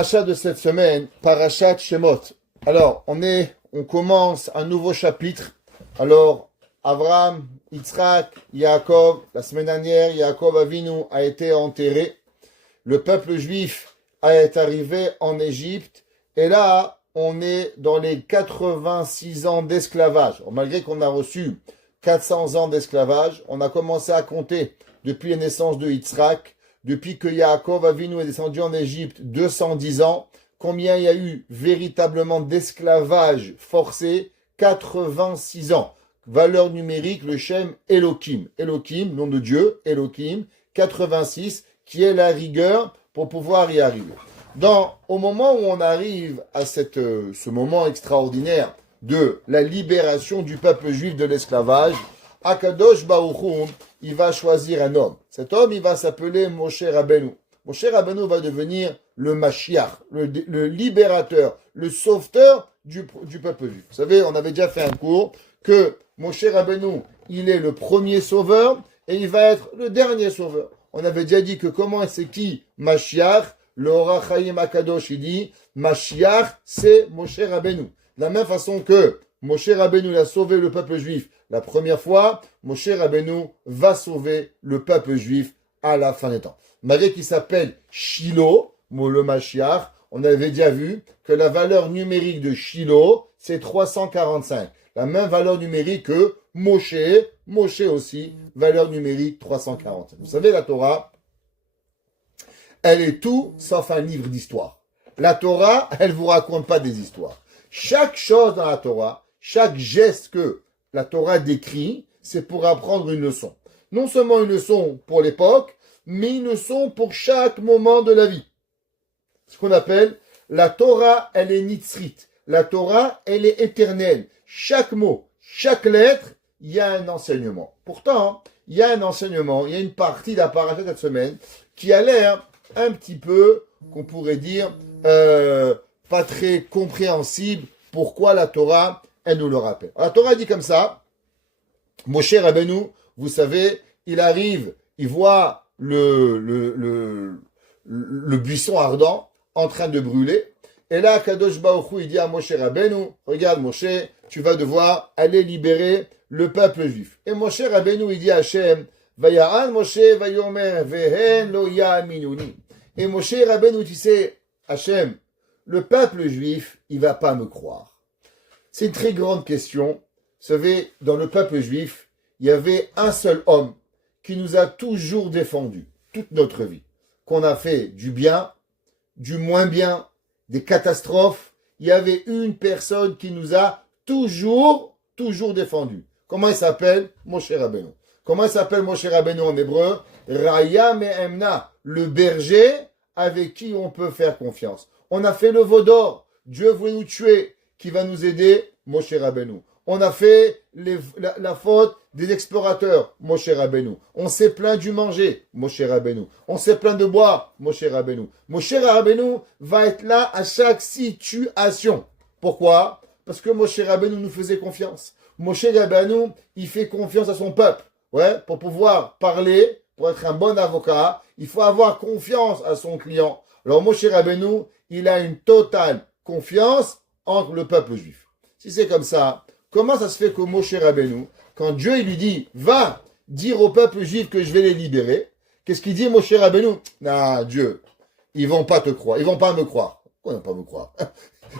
paracha de cette semaine, parachat Shemot. Alors, on commence un nouveau chapitre. Alors, Abraham, Yitzhak, Yaakov, la semaine dernière, Yaakov Avinu a été enterré. Le peuple juif est arrivé en Égypte. Et là, on est dans les 86 ans d'esclavage. Malgré qu'on a reçu 400 ans d'esclavage, on a commencé à compter depuis la naissance de Yitzhak, depuis que Yaakov Avinu est descendu en Égypte, 210 ans. Combien il y a eu véritablement d'esclavage forcé? 86 ans. Valeur numérique, le Shem Elohim. Elohim, nom de Dieu, Elohim, 86, qui est la rigueur pour pouvoir y arriver. Au moment où on arrive à ce moment extraordinaire de la libération du peuple juif de l'esclavage, Akadosh Baruch Hu, il va choisir un homme. Cet homme, il va s'appeler Moshe Rabbeinu. Moshe Rabbeinu va devenir le Mashiach, le libérateur, le sauveteur du peuple juif. Vous savez, on avait déjà fait un cours que Moshe Rabbeinu, il est le premier sauveur et il va être le dernier sauveur. On avait déjà dit que comment c'est qui Mashiach? Le Ora Chaim Akadosh, il dit Mashiach, c'est Moshe Rabbeinu. De la même façon que Moshe Rabbeinu a sauvé le peuple juif la première fois, Moshe Rabbeinu va sauver le peuple juif à la fin des temps. Malgré qu'il s'appelle Shiloh, le Mashiach, on avait déjà vu que la valeur numérique de Shiloh, c'est 345. La même valeur numérique que Moshe aussi, valeur numérique 340. Vous savez, la Torah, elle est tout sauf un livre d'histoire. La Torah, elle vous raconte pas des histoires. Chaque chose dans la Torah, chaque geste que la Torah décrit, c'est pour apprendre une leçon. Non seulement une leçon pour l'époque, mais une leçon pour chaque moment de la vie. Ce qu'on appelle la Torah, elle est nitzrit. La Torah, elle est éternelle. Chaque mot, chaque lettre, il y a un enseignement. Pourtant, il y a un enseignement, il y a une partie de la paracha de cette semaine qui a l'air un petit peu, qu'on pourrait dire, pas très compréhensible. Pourquoi la Torah, elle nous le rappelle. La Torah dit comme ça, Moshe Rabbeinu, vous savez, il arrive, il voit le buisson ardent en train de brûler. Et là, Kadosh Baruch Hu, il dit à Moshe Rabbeinu, regarde Moshe, tu vas devoir aller libérer le peuple juif. Et Moshe Rabbeinu, il dit à Hachem, Vaya'an Moshe vayomer vehen lo ya'aminuni. Et Moshe Rabbeinu, tu sais, Hachem, le peuple juif, il va pas me croire. C'est une très grande question. Vous savez, dans le peuple juif, il y avait un seul homme qui nous a toujours défendus, toute notre vie. Qu'on a fait du bien, du moins bien, des catastrophes. Il y avait une personne qui nous a toujours défendus. Comment il s'appelle? Moshe Rabbeinu. Comment il s'appelle Moshe Rabbeinu en hébreu? Raya Me'emna, le berger avec qui on peut faire confiance. On a fait le veau d'or. Dieu voulait nous tuer. Qui va nous aider? Moshe Rabbeinu. On a fait la faute des explorateurs, Moshe Rabbeinu. On s'est plaint du manger, Moshe Rabbeinu. On s'est plaint de boire, Moshe Rabbeinu. Moshe Rabbeinu va être là à chaque situation. Pourquoi? Parce que Moshe Rabbeinu nous faisait confiance. Moshe Rabbeinu, il fait confiance à son peuple. Ouais, pour pouvoir parler, pour être un bon avocat, il faut avoir confiance à son client. Alors Moshe Rabbeinu, il a une totale confiance entre le peuple juif. Si c'est comme ça, comment ça se fait que Moshe Rabbeinu, quand Dieu il lui dit, va dire au peuple juif que je vais les libérer, qu'est-ce qu'il dit Moshe Rabbeinu? Non, Dieu, ils vont pas te croire, ils vont pas me croire. Pourquoi ils vont pas me croire?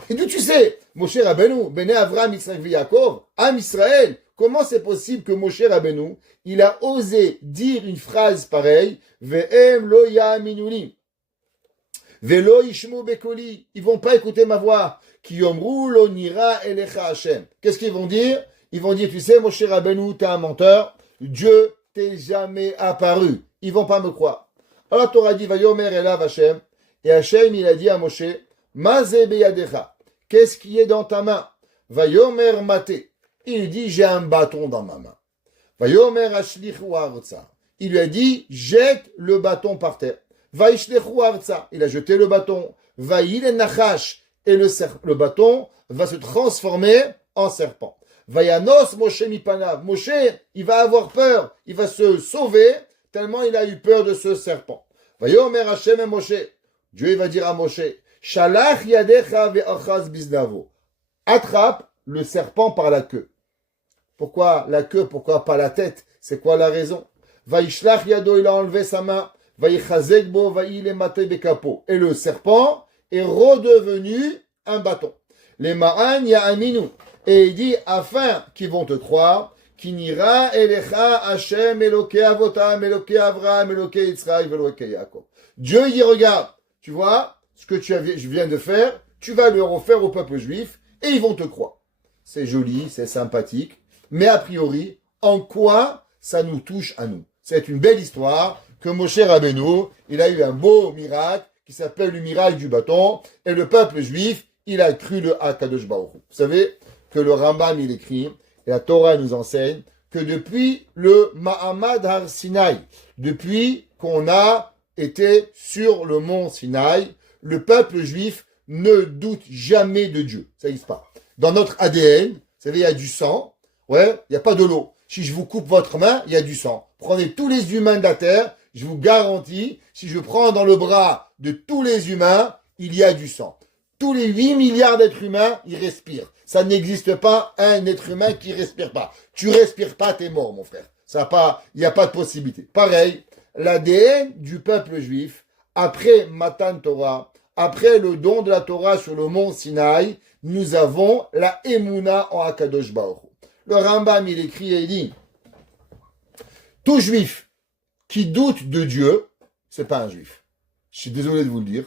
Et d'où tu sais, Moshe Rabbeinu, Bene Avraham, Yitzhak, Yaakov, Am Israël, comment c'est possible que Moshe Rabbeinu, il a osé dire une phrase pareille, Ve'em lo ya'aminuni, Ve'lo yishmu bekoli, ils vont pas écouter ma voix. Qu'est-ce qu'ils vont dire? Ils vont dire, tu sais, Moshe Rabbeinu, t'es un menteur, Dieu t'est jamais apparu. Ils vont pas me croire. Alors la Torah dit, Vayomer elav Hashem, et Hashem, il a dit à Moshe, Maze beyadecha, qu'est-ce qui est dans ta main? Vayomer mate, il dit, j'ai un bâton dans ma main. Vayomer ashlichu arza, il lui a dit, jette le bâton par terre. Vaishlechu arza, il a jeté le bâton. Vaïl nachash, et le bâton va se transformer en serpent. Vayanos Moshe mipanav. Moshe, il va avoir peur, il va se sauver tellement il a eu peur de ce serpent. Vayomer Hashem et Moshe. Dieu il va dire à Moshe, Shalach yadecha ve'achaz biznavo. Attrape le serpent par la queue. Pourquoi la queue? Pourquoi pas la tête? C'est quoi la raison? Vaishlach yado, il a enlevé sa main. Vaichazek bo, vaïlemate bekapo. Et le serpent est redevenu un bâton. Les ma'an ya'aminu. Et il dit, afin qu'ils vont te croire, Kinira elecha Hashem Eloke avotam, Eloke Avraham, Eloke Yitzchak, Eloke Yaakov. Dieu y regarde. Tu vois, ce que je viens de faire, tu vas le refaire au peuple juif et ils vont te croire. C'est joli, c'est sympathique, mais a priori, en quoi ça nous touche à nous? C'est une belle histoire que Moshe Rabbeinu, il a eu un beau miracle qui s'appelle le miracle du bâton et le peuple juif, il a cru le Akadosh Baruch Hu. Vous savez que le Rambam, il écrit, et la Torah nous enseigne, que depuis le Mahamad Har Sinai, depuis qu'on a été sur le mont Sinaï, le peuple juif ne doute jamais de Dieu. Ça n'existe pas. Dans notre ADN, vous savez, il y a du sang. Ouais, il n'y a pas de l'eau. Si je vous coupe votre main, il y a du sang. Prenez tous les humains de la terre, je vous garantis, si je prends dans le bras de tous les humains, il y a du sang. Tous les 8 milliards d'êtres humains, ils respirent. Ça n'existe pas un être humain qui respire pas. Tu respires pas, t'es mort, mon frère. Il n'y a pas de possibilité. Pareil, l'ADN du peuple juif, après Matan Torah, après le don de la Torah sur le mont Sinaï, nous avons la Emouna en Akadosh Baruch Hu. Le Rambam, il écrit et il dit, tout juif qui doute de Dieu, c'est pas un juif. Je suis désolé de vous le dire.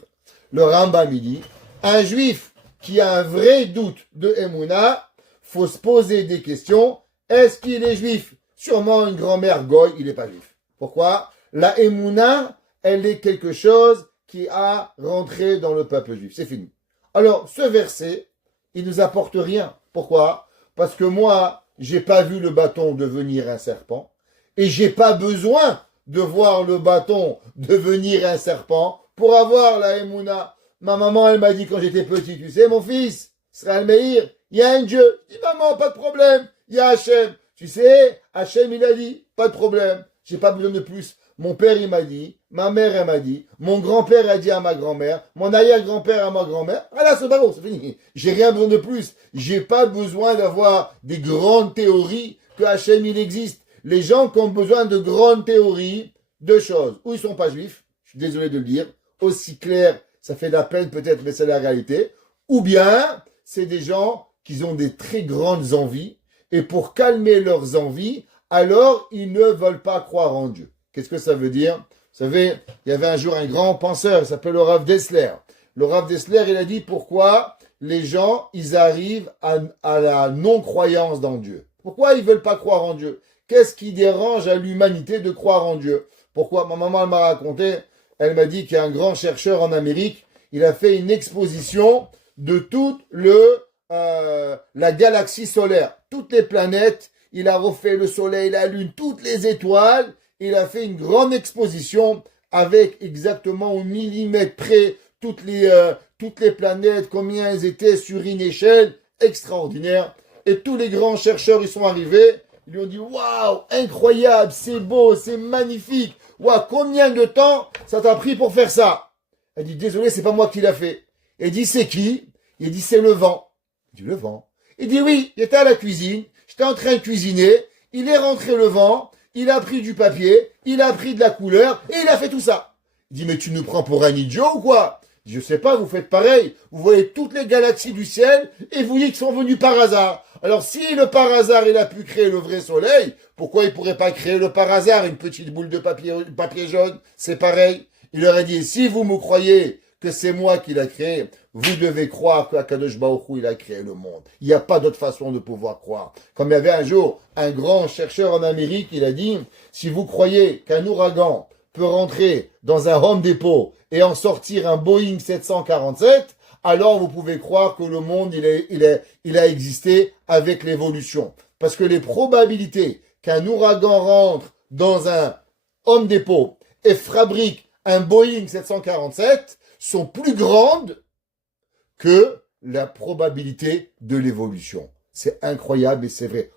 Le Rambam, il dit, un juif qui a un vrai doute de Emouna, faut se poser des questions. Est-ce qu'il est juif? Sûrement une grand-mère goy, il n'est pas juif. Pourquoi? La Emouna, elle est quelque chose qui a rentré dans le peuple juif. C'est fini. Alors, ce verset, il nous apporte rien. Pourquoi? Parce que moi, j'ai pas vu le bâton devenir un serpent et j'ai pas besoin de voir le bâton devenir un serpent pour avoir la Emouna. Ma maman, elle m'a dit quand j'étais petit, tu sais, mon fils, Israël Meir, il y a un Dieu. Je dis, maman, pas de problème, il y a Hachem. Tu sais, Hachem, il a dit, pas de problème, j'ai pas besoin de plus. Mon père, il m'a dit, ma mère, elle m'a dit, mon grand-père a dit à ma grand-mère, mon arrière-grand-père à ma grand-mère. Ah là, c'est pas bon, c'est fini. J'ai rien besoin de plus. J'ai pas besoin d'avoir des grandes théories que Hachem, il existe. Les gens qui ont besoin de grandes théories, deux choses. Ou ils sont pas juifs, je suis désolé de le dire, aussi clair, ça fait de la peine peut-être, mais c'est la réalité. Ou bien, c'est des gens qui ont des très grandes envies, et pour calmer leurs envies, alors ils ne veulent pas croire en Dieu. Qu'est-ce que ça veut dire? Vous savez, il y avait un jour un grand penseur, il s'appelle le Rav Dessler. Le Rav Dessler, il a dit pourquoi les gens, ils arrivent à la non-croyance dans Dieu. Pourquoi ils veulent pas croire en Dieu? Qu'est-ce qui dérange à l'humanité de croire en Dieu? Pourquoi? Ma maman, elle m'a raconté, elle m'a dit qu'il y a un grand chercheur en Amérique, il a fait une exposition de toute la galaxie solaire, toutes les planètes, il a refait le soleil, la lune, toutes les étoiles, il a fait une grande exposition avec exactement au millimètre près toutes les planètes, combien elles étaient sur une échelle extraordinaire. Et tous les grands chercheurs, ils sont arrivés, ils lui ont dit, waouh, incroyable, c'est beau, c'est magnifique. Waouh, combien de temps ça t'a pris pour faire ça? Elle dit, désolé, c'est pas moi qui l'a fait. Elle dit, c'est qui? Il dit, c'est le vent. Il dit, le vent. Il dit, oui, il était à la cuisine, j'étais en train de cuisiner, il est rentré le vent, il a pris du papier, il a pris de la couleur, et il a fait tout ça. Il dit, mais tu nous prends pour un idiot ou quoi? Il dit, je sais pas, vous faites pareil. Vous voyez toutes les galaxies du ciel, et vous dites qu'ils sont venus par hasard. Alors, si le par hasard, il a pu créer le vrai soleil, pourquoi il pourrait pas créer le par hasard, une petite boule de papier jaune? C'est pareil. Il leur a dit, si vous me croyez que c'est moi qui l'a créé, vous devez croire qu'Akadosh Baruch Hu, il a créé le monde. Il n'y a pas d'autre façon de pouvoir croire. Comme il y avait un jour un grand chercheur en Amérique, il a dit, si vous croyez qu'un ouragan peut rentrer dans un Home Depot et en sortir un Boeing 747, alors vous pouvez croire que le monde, il a existé avec l'évolution. Parce que les probabilités qu'un ouragan rentre dans un Home Depot et fabrique un Boeing 747 sont plus grandes que la probabilité de l'évolution. C'est incroyable et c'est vrai.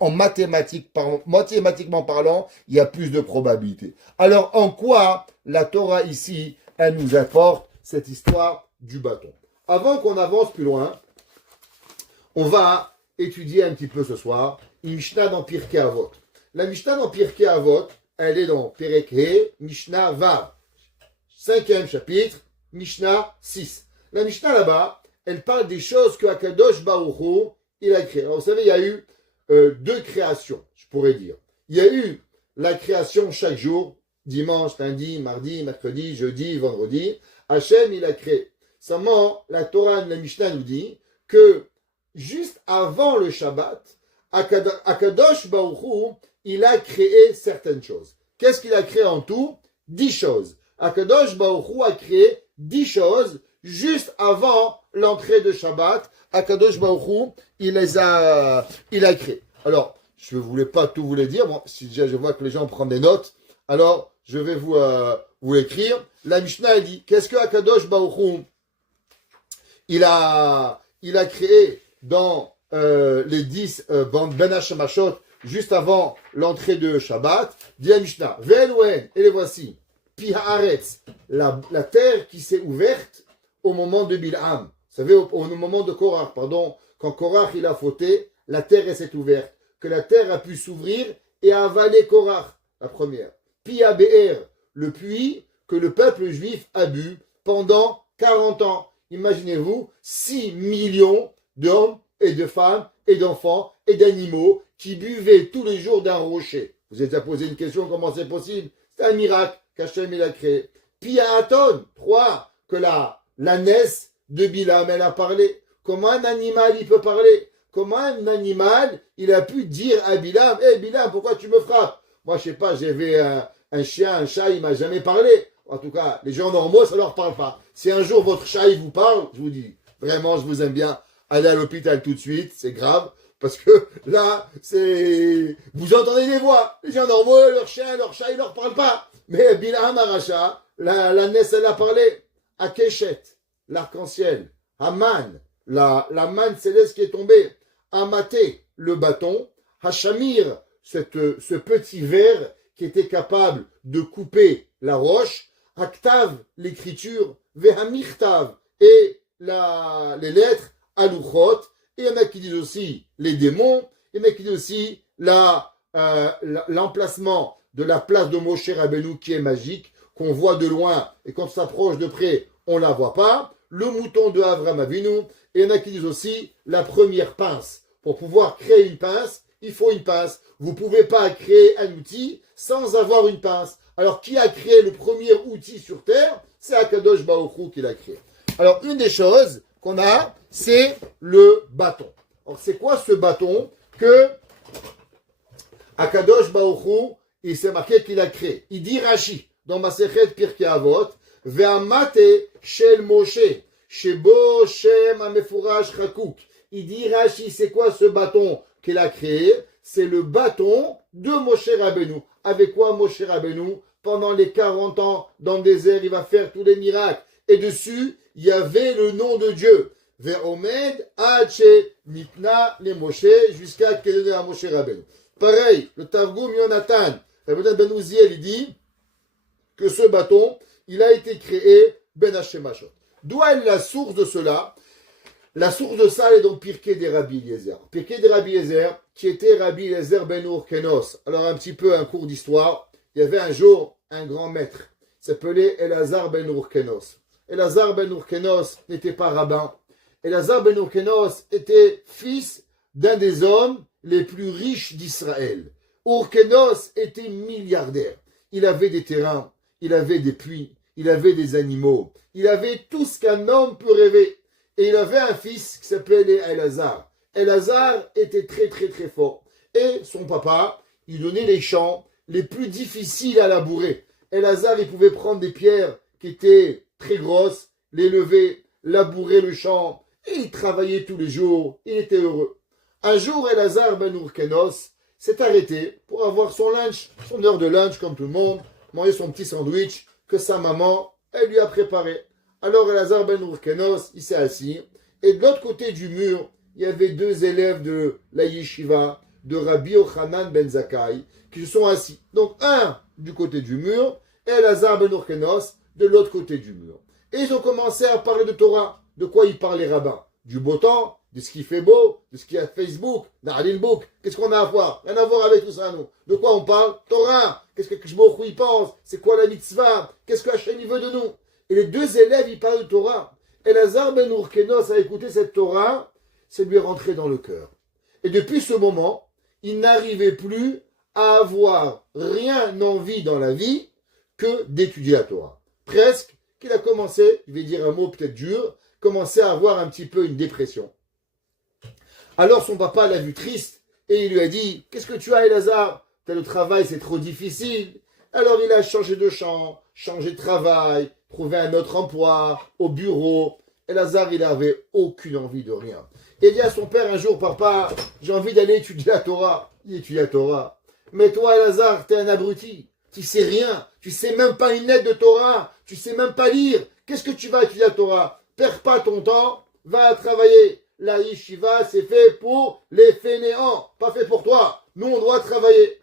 Mathématiquement parlant, il y a plus de probabilités. Alors, en quoi la Torah ici, elle nous apporte cette histoire du bâton. Avant qu'on avance plus loin, on va étudier un petit peu ce soir une Mishnah dans Pirkei Avot. La Mishnah dans Pirkei Avot, elle est dans Perek He, Mishnah Vav. 5e chapitre, Mishnah 6. La Mishnah là-bas, elle parle des choses que Akadosh Baruch Hu, il a créées. Alors vous savez, il y a eu deux créations, je pourrais dire. Il y a eu la création chaque jour, dimanche, lundi, mardi, mercredi, jeudi, vendredi. Hachem, il a créé. Seulement, la Torah, la Mishnah nous dit que juste avant le Shabbat, Akadosh Baruch Hu, il a créé certaines choses. Qu'est-ce qu'il a créé en tout? 10 choses. Akadosh Baruch Hu a créé 10 choses juste avant l'entrée de Shabbat. Akadosh Baruch Hu, il a créé. Alors, je ne voulais pas tout vous les dire. Bon, si déjà je vois que les gens prennent des notes, alors je vais vous écrire. La Mishnah dit, qu'est-ce que Akadosh Baruch Hu, il a créé dans les 10 Ben Hashemashot, juste avant l'entrée de Shabbat. Dit la Mishnah, Ve'eluen, et les voici, Pi Haaretz, la terre qui s'est ouverte au moment de Bilham. Vous savez, au moment de Korach, pardon, quand Korach il a fauté, la terre s'est ouverte. Que la terre a pu s'ouvrir et avaler Korach, la première. Pi Be'er, le puits que le peuple juif a bu pendant 40 ans. Imaginez-vous, 6 millions d'hommes et de femmes et d'enfants et d'animaux qui buvaient tous les jours d'un rocher. Vous êtes déjà posé une question, comment c'est possible? C'est un miracle qu'Hachem il a créé. Puis à Aton, 3, que la naisse de Bilam, elle a parlé. Comment un animal il peut parler? Comment un animal il a pu dire à Bilam, hé Bilam, pourquoi tu me frappes? Moi je sais pas, j'avais un chien, un chat, il m'a jamais parlé. En tout cas, les gens normaux, ça leur parle pas. Si un jour votre chat il vous parle, je vous dis, vraiment je vous aime bien, allez à l'hôpital tout de suite, c'est grave. Parce que là, vous entendez les voix. Les gens normaux, leur chien, leur chat, ils leur parlent pas. Mais Bilham Aracha, la naisse, elle a parlé. Akeshet, l'arc-en-ciel. Haman, la manne céleste qui est tombée. Amaté, le bâton. Hachamir, ce petit ver qui était capable de couper la roche. Aktav, l'écriture. Vehamirtav, et les lettres. Aluchot. Et il y en a qui disent aussi les démons, il y en a qui disent aussi l'emplacement de la place de Moshe Rabbeinu qui est magique, qu'on voit de loin et quand on s'approche de près, on ne la voit pas, le mouton de Avram Avinu, et il y en a qui disent aussi la première pince. Pour pouvoir créer une pince, il faut une pince. Vous ne pouvez pas créer un outil sans avoir une pince. Alors qui a créé le premier outil sur Terre? C'est Akadosh Baruch Hu qui l'a créé. Alors une des choses qu'on a, c'est le bâton. Alors, c'est quoi ce bâton que Akadosh Baruch Hu, il s'est marqué qu'il a créé? Il dit Rashi, dans Masechet Pirkei Avot, Ve'amate shel Moshe, shebo shem amefurash chakuk. Il dit Rashi, c'est quoi ce bâton qu'il a créé? C'est le bâton de Moshe Rabbeinu. Avec quoi Moshe Rabbeinu, pendant les 40 ans dans le désert, il va faire tous les miracles. Et dessus, il y avait le nom de Dieu. Ve'omed Hache Nitna le Moshe, jusqu'à qu'il donne à Moshe Rabbeinu. Pareil, le Targum Yonatan, Rabbeinu Ben Uziel, il dit que ce bâton, il a été créé Ben Hashemashot. D'où est la source de cela? La source de ça, elle est dans Pirkei des Rabbi Eliezer. Pirkei des Rabbi Eliezer, qui était Rabbi Eliezer Ben Urkenos. Alors, un petit peu un cours d'histoire. Il y avait un jour un grand maître, il s'appelait Elazar Ben Urkenos. Elazar Ben Urkenos n'était pas rabbin. Elazar Ben Urkenos était fils d'un des hommes les plus riches d'Israël. Urkenos était milliardaire. Il avait des terrains, il avait des puits, il avait des animaux, il avait tout ce qu'un homme peut rêver. Et il avait un fils qui s'appelait Elazar. Elazar était très très très fort. Et son papa, il donnait les champs les plus difficiles à labourer. Elazar, il pouvait prendre des pierres qui étaient très grosses, les lever, labourer le champ, et il travaillait tous les jours, il était heureux. Un jour, Elazar Ben Urkenos s'est arrêté pour avoir son lunch, son heure de lunch comme tout le monde, manger son petit sandwich que sa maman, elle lui a préparé. Alors Elazar Ben Urkenos, il s'est assis, et de l'autre côté du mur, il y avait deux élèves de la yeshiva, de Rabbi Yochanan Ben Zakkai, qui se sont assis. Donc un du côté du mur, et Elazar Ben Urkenos de l'autre côté du mur. Et ils ont commencé à parler de Torah. De quoi ils parlent les rabbins? Du beau temps, de ce qui fait beau, de ce qu'il y a Facebook, d'Arlil Book. Qu'est-ce qu'on a à voir? Rien à voir avec tout ça, nous. De quoi on parle? Torah. Qu'est-ce que Kishboch y pense? C'est quoi la mitzvah? Qu'est-ce que Hachem veut de nous? Et les deux élèves, ils parlent de Torah. Et Lazar ben Urkenos a écouté cette Torah, c'est lui rentré dans le cœur. Et depuis ce moment, il n'arrivait plus à avoir rien envie dans la vie que d'étudier la Torah. Presque qu'il a commencé, je vais dire un mot peut-être dur, commencé à avoir un petit peu une dépression. Alors son papa l'a vu triste et il lui a dit « Qu'est-ce que tu as, Elazar? Le travail, c'est trop difficile. » Alors il a changé de champ, changé de travail, trouvé un autre emploi, au bureau. Elazar, il n'avait aucune envie de rien. Il dit à son père un jour « Papa, j'ai envie d'aller étudier la Torah. » Il étudie la Torah. « Mais toi, Elazar, t'es un abruti. Tu sais rien. Tu sais même pas une lettre de Torah. Tu sais même pas lire. Qu'est-ce que tu vas étudier la Torah? Perds pas ton temps. Va travailler. La yeshiva, c'est fait pour les fainéants. Pas fait pour toi. Nous, on doit travailler. »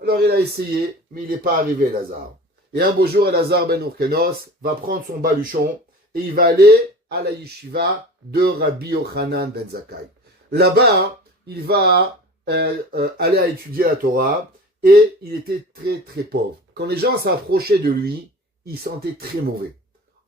Alors, il a essayé, mais il n'est pas arrivé, Elazar. Et un beau jour, Elazar ben Urkenos va prendre son baluchon et il va aller à la yeshiva de Rabbi Yochanan ben Zakkai. Là-bas, il va aller à étudier la Torah et il était très très pauvre. Quand les gens s'approchaient de lui, il sentait très mauvais.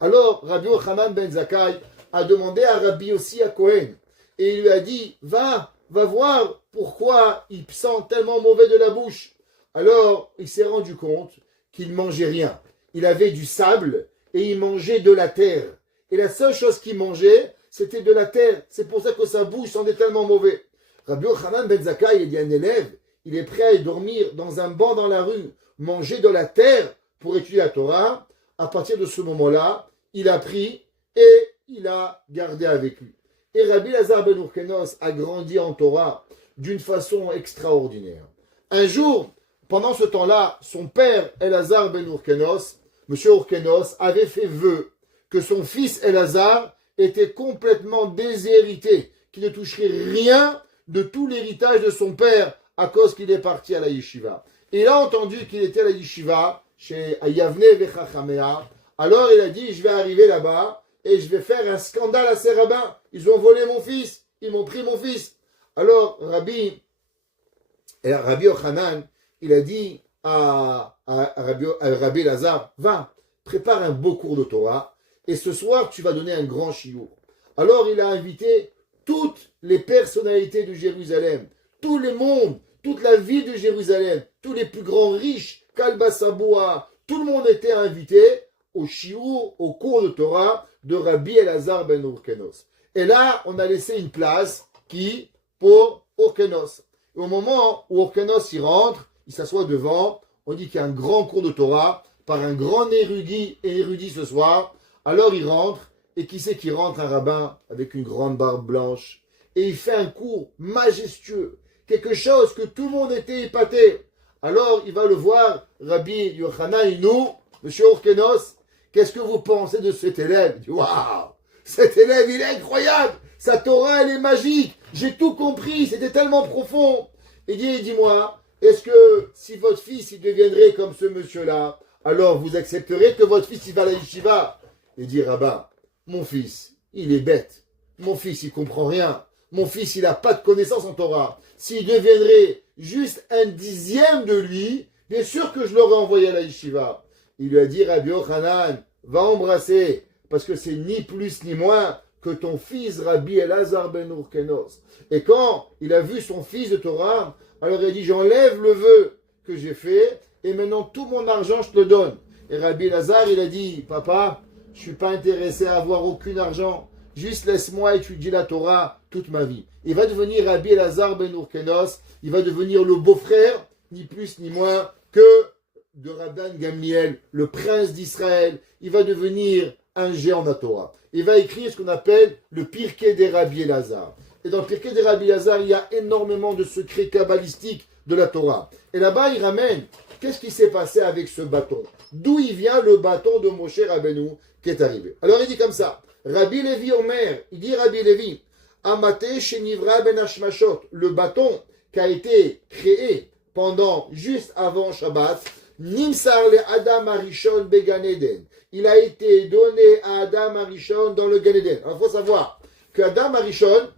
Alors, Rabbi Yochanan ben Zakkai a demandé à Rabbi Yossi HaKohen et il lui a dit, va voir pourquoi il sent tellement mauvais de la bouche. Alors, il s'est rendu compte qu'il ne mangeait rien. Il avait du sable et il mangeait de la terre. Et la seule chose qu'il mangeait, c'était de la terre. C'est pour ça que sa bouche sentait tellement mauvais. Rabbi Yochanan ben Zakkai, il dit à un élève, il est prêt à dormir dans un banc dans la rue, manger de la terre pour étudier la Torah. À partir de ce moment-là, il a pris et il a gardé avec lui. Et Rabbi Lazar ben Urkenos a grandi en Torah d'une façon extraordinaire. Un jour, pendant ce temps-là, son père, Elazar ben Urkenos, M. Urkenos, avait fait vœu que son fils Elazar était complètement déshérité, qu'il ne toucherait rien de tout l'héritage de son père à cause qu'il est parti à la yeshiva. Et il a entendu qu'il était à la yeshiva, chez Yavne Vechachamea. Alors il a dit, je vais arriver là-bas et je vais faire un scandale à ces rabbins. Ils ont volé mon fils, ils m'ont pris mon fils. Alors Rabbi Yochanan, il a dit à Rabbi Lazar, va, prépare un beau cours de Torah et ce soir tu vas donner un grand chiour. Alors il a invité toutes les personnalités de Jérusalem, tout le monde, toute la ville de Jérusalem, tous les plus grands riches, Kalba Saboua, tout le monde était invité au chiour, au cours de Torah de Rabbi Elazar ben Urkenos. Et là, on a laissé une place pour Urkenos. Et au moment où Urkenos y rentre, il s'assoit devant, on dit qu'il y a un grand cours de Torah par un grand érudit ce soir. Alors il rentre, et qui c'est qui rentre? Un rabbin avec une grande barbe blanche. Et il fait un cours majestueux, quelque chose que tout le monde était épaté. Alors il va le voir, Rabbi Yochanan, et nous, Monsieur Urkenos, qu'est-ce que vous pensez de cet élève? Il dit, waouh, cet élève, il est incroyable, sa Torah, elle est magique, j'ai tout compris, c'était tellement profond. Il dit, dis-moi, est-ce que si votre fils, il deviendrait comme ce monsieur-là, alors vous accepterez que votre fils, il va à la yeshiva? Il dit, rabbin, mon fils, il est bête, mon fils, il comprend rien, mon fils, il n'a pas de connaissance en Torah. S'il deviendrait juste un dixième de lui, bien sûr que je l'aurais envoyé à la yeshiva. Il lui a dit, Rabbi Yochanan, va embrasser, parce que c'est ni plus ni moins que ton fils Rabbi Elazar ben Urkenos. Et quand il a vu son fils de Torah, alors il a dit, j'enlève le vœu que j'ai fait, et maintenant tout mon argent, je te le donne. Et Rabbi Elazar, il a dit, papa, je ne suis pas intéressé à avoir aucun argent, juste laisse-moi étudier la Torah toute ma vie. Il va devenir Rabbi Elazar ben Urkenos, il va devenir le beau-frère, ni plus ni moins que de Rabban Gamliel, le prince d'Israël. Il va devenir un géant de la Torah. Il va écrire ce qu'on appelle le Pirkei des Rabbi Elazar. Et dans le Pirkei des Rabbi Elazar, il y a énormément de secrets kabbalistiques de la Torah. Et là-bas, il ramène, qu'est-ce qui s'est passé avec ce bâton? D'où il vient le bâton de Moshe Rabbeinu qui est arrivé? Alors il dit comme ça, Rabbi Levi Omer, il dit Rabbi Levi, Amate Shenivra ben Hashmashot, le bâton qui a été créé juste avant Shabbat, Nimsar le Adam Arishon Began Eden. Il a été donné à Adam Arishon dans le Gan Eden. Alors, il faut savoir que Adam Arishon,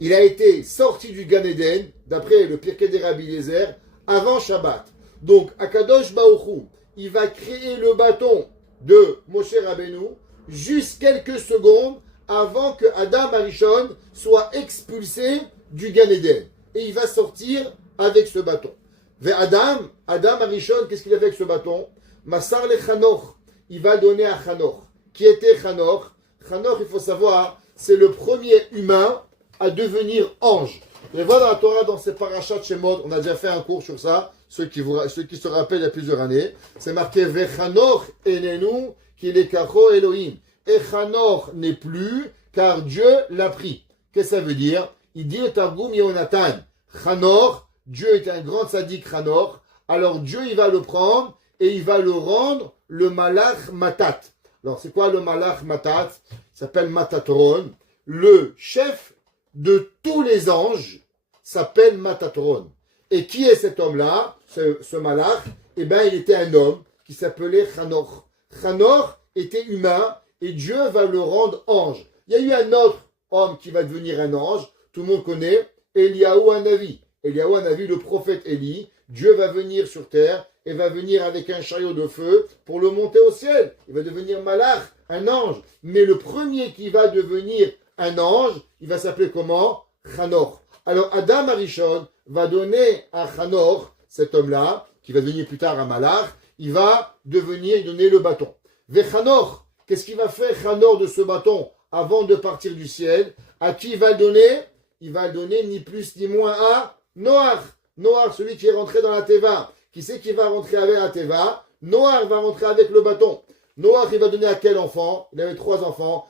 il a été sorti du Gan Eden, d'après le Pirkei de Rabbi Eliezer, avant Shabbat. Donc, Akadosh Baruch Hu, il va créer le bâton de Moshe Rabbeinu juste quelques secondes avant que Adam Arishon soit expulsé du Gan Eden. Et il va sortir avec ce bâton. Vers Adam Arishon, qu'est-ce qu'il a fait avec ce bâton? Massar le Chanoch, il va donner à Chanoch. Qui était Chanoch? Chanoch, il faut savoir, c'est le premier humain à devenir ange. Vous allez voir dans la Torah, dans ces parachats Shemot, on a déjà fait un cours sur ça, ceux qui se rappellent il y a plusieurs années. C'est marqué Vechanoch enenu qu'il est kacho Elohim. Et Chanoch n'est plus, car Dieu l'a pris. Qu'est-ce que ça veut dire? Il dit au Targum Yonatan, Chanoch, Dieu est un grand tzaddik Chanoch, alors Dieu il va le prendre et il va le rendre le Malach Matat. Alors c'est quoi le Malach Matat? Il s'appelle Matatron. Le chef de tous les anges s'appelle Matatron. Et qui est cet homme-là, ce Malach? Eh bien, il était un homme qui s'appelait Chanoch. Chanoch était humain et Dieu va le rendre ange. Il y a eu un autre homme qui va devenir un ange, tout le monde connaît, Eliyahu Hanavi. Eliyahu Hanavi, le prophète Élie, Dieu va venir sur terre et va venir avec un chariot de feu pour le monter au ciel. Il va devenir Malach, un ange. Mais le premier qui va devenir un ange, il va s'appeler comment? Chanoch. Alors Adam Arishon va donner à Chanoch, cet homme-là, qui va devenir plus tard un Malach, il va donner le bâton. Ve Chanoch, qu'est-ce qu'il va faire Chanoch de ce bâton avant de partir du ciel? À qui il va le donner? Il va le donner ni plus ni moins à Noach. Noach, celui qui est rentré dans la Teva. Qui c'est qui va rentrer avec la Teva? Noach va rentrer avec le bâton. Noach, il va donner à quel enfant? Il avait 3 enfants.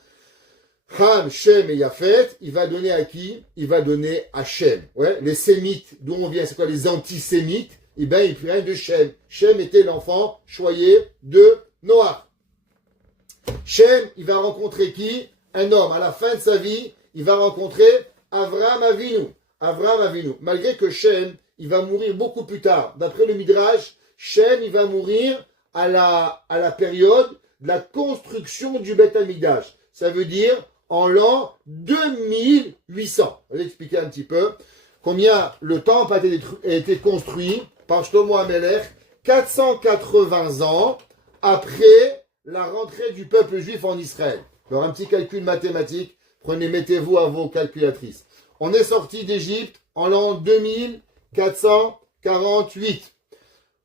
Ham, Shem et Yafet. Il va donner à qui? Il va donner à Shem. Ouais, les Sémites, d'où on vient, c'est quoi les antisémites? Eh bien, il vient de Shem. Shem était l'enfant choyé de Noach. Shem, il va rencontrer qui? Un homme. À la fin de sa vie, il va rencontrer Avraham Avinu. Avraham Avinu. Malgré que Shem, il va mourir beaucoup plus tard. D'après le Midrash, Shem, il va mourir à la période de la construction du Beth Amikdash. Ça veut dire en l'an 2800. Je vais expliquer un petit peu combien le temple a été construit par Shlomo HaMelech 480 ans après la rentrée du peuple juif en Israël. Alors un petit calcul mathématique, mettez-vous à vos calculatrices. On est sorti d'Égypte en l'an 2448.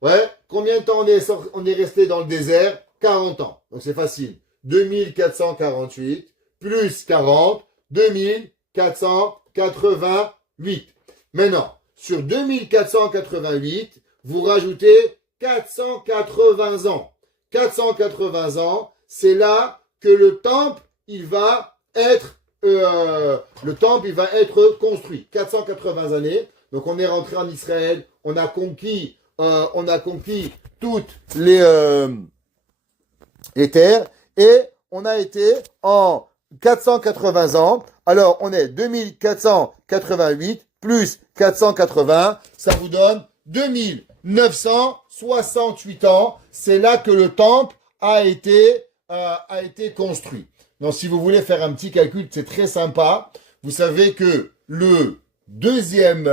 Ouais, combien de temps on est resté dans le désert? 40 ans. Donc c'est facile. 2448 plus 40, 2488. Maintenant, sur 2488, vous rajoutez 480 ans. 480 ans, c'est là que le temple, il va être construit. 480 années. Donc on est rentré en Israël, on a conquis toutes les terres et on a été en 480 ans. Alors on est 2488 plus 480, ça vous donne 2968 ans. C'est là que le temple a été construit. Donc si vous voulez faire un petit calcul, c'est très sympa. Vous savez que le deuxième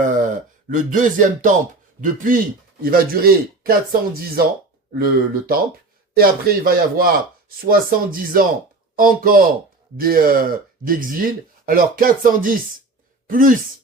temple, depuis, il va durer 410 ans, le temple. Et après, il va y avoir 70 ans encore d'exil. Alors 410 plus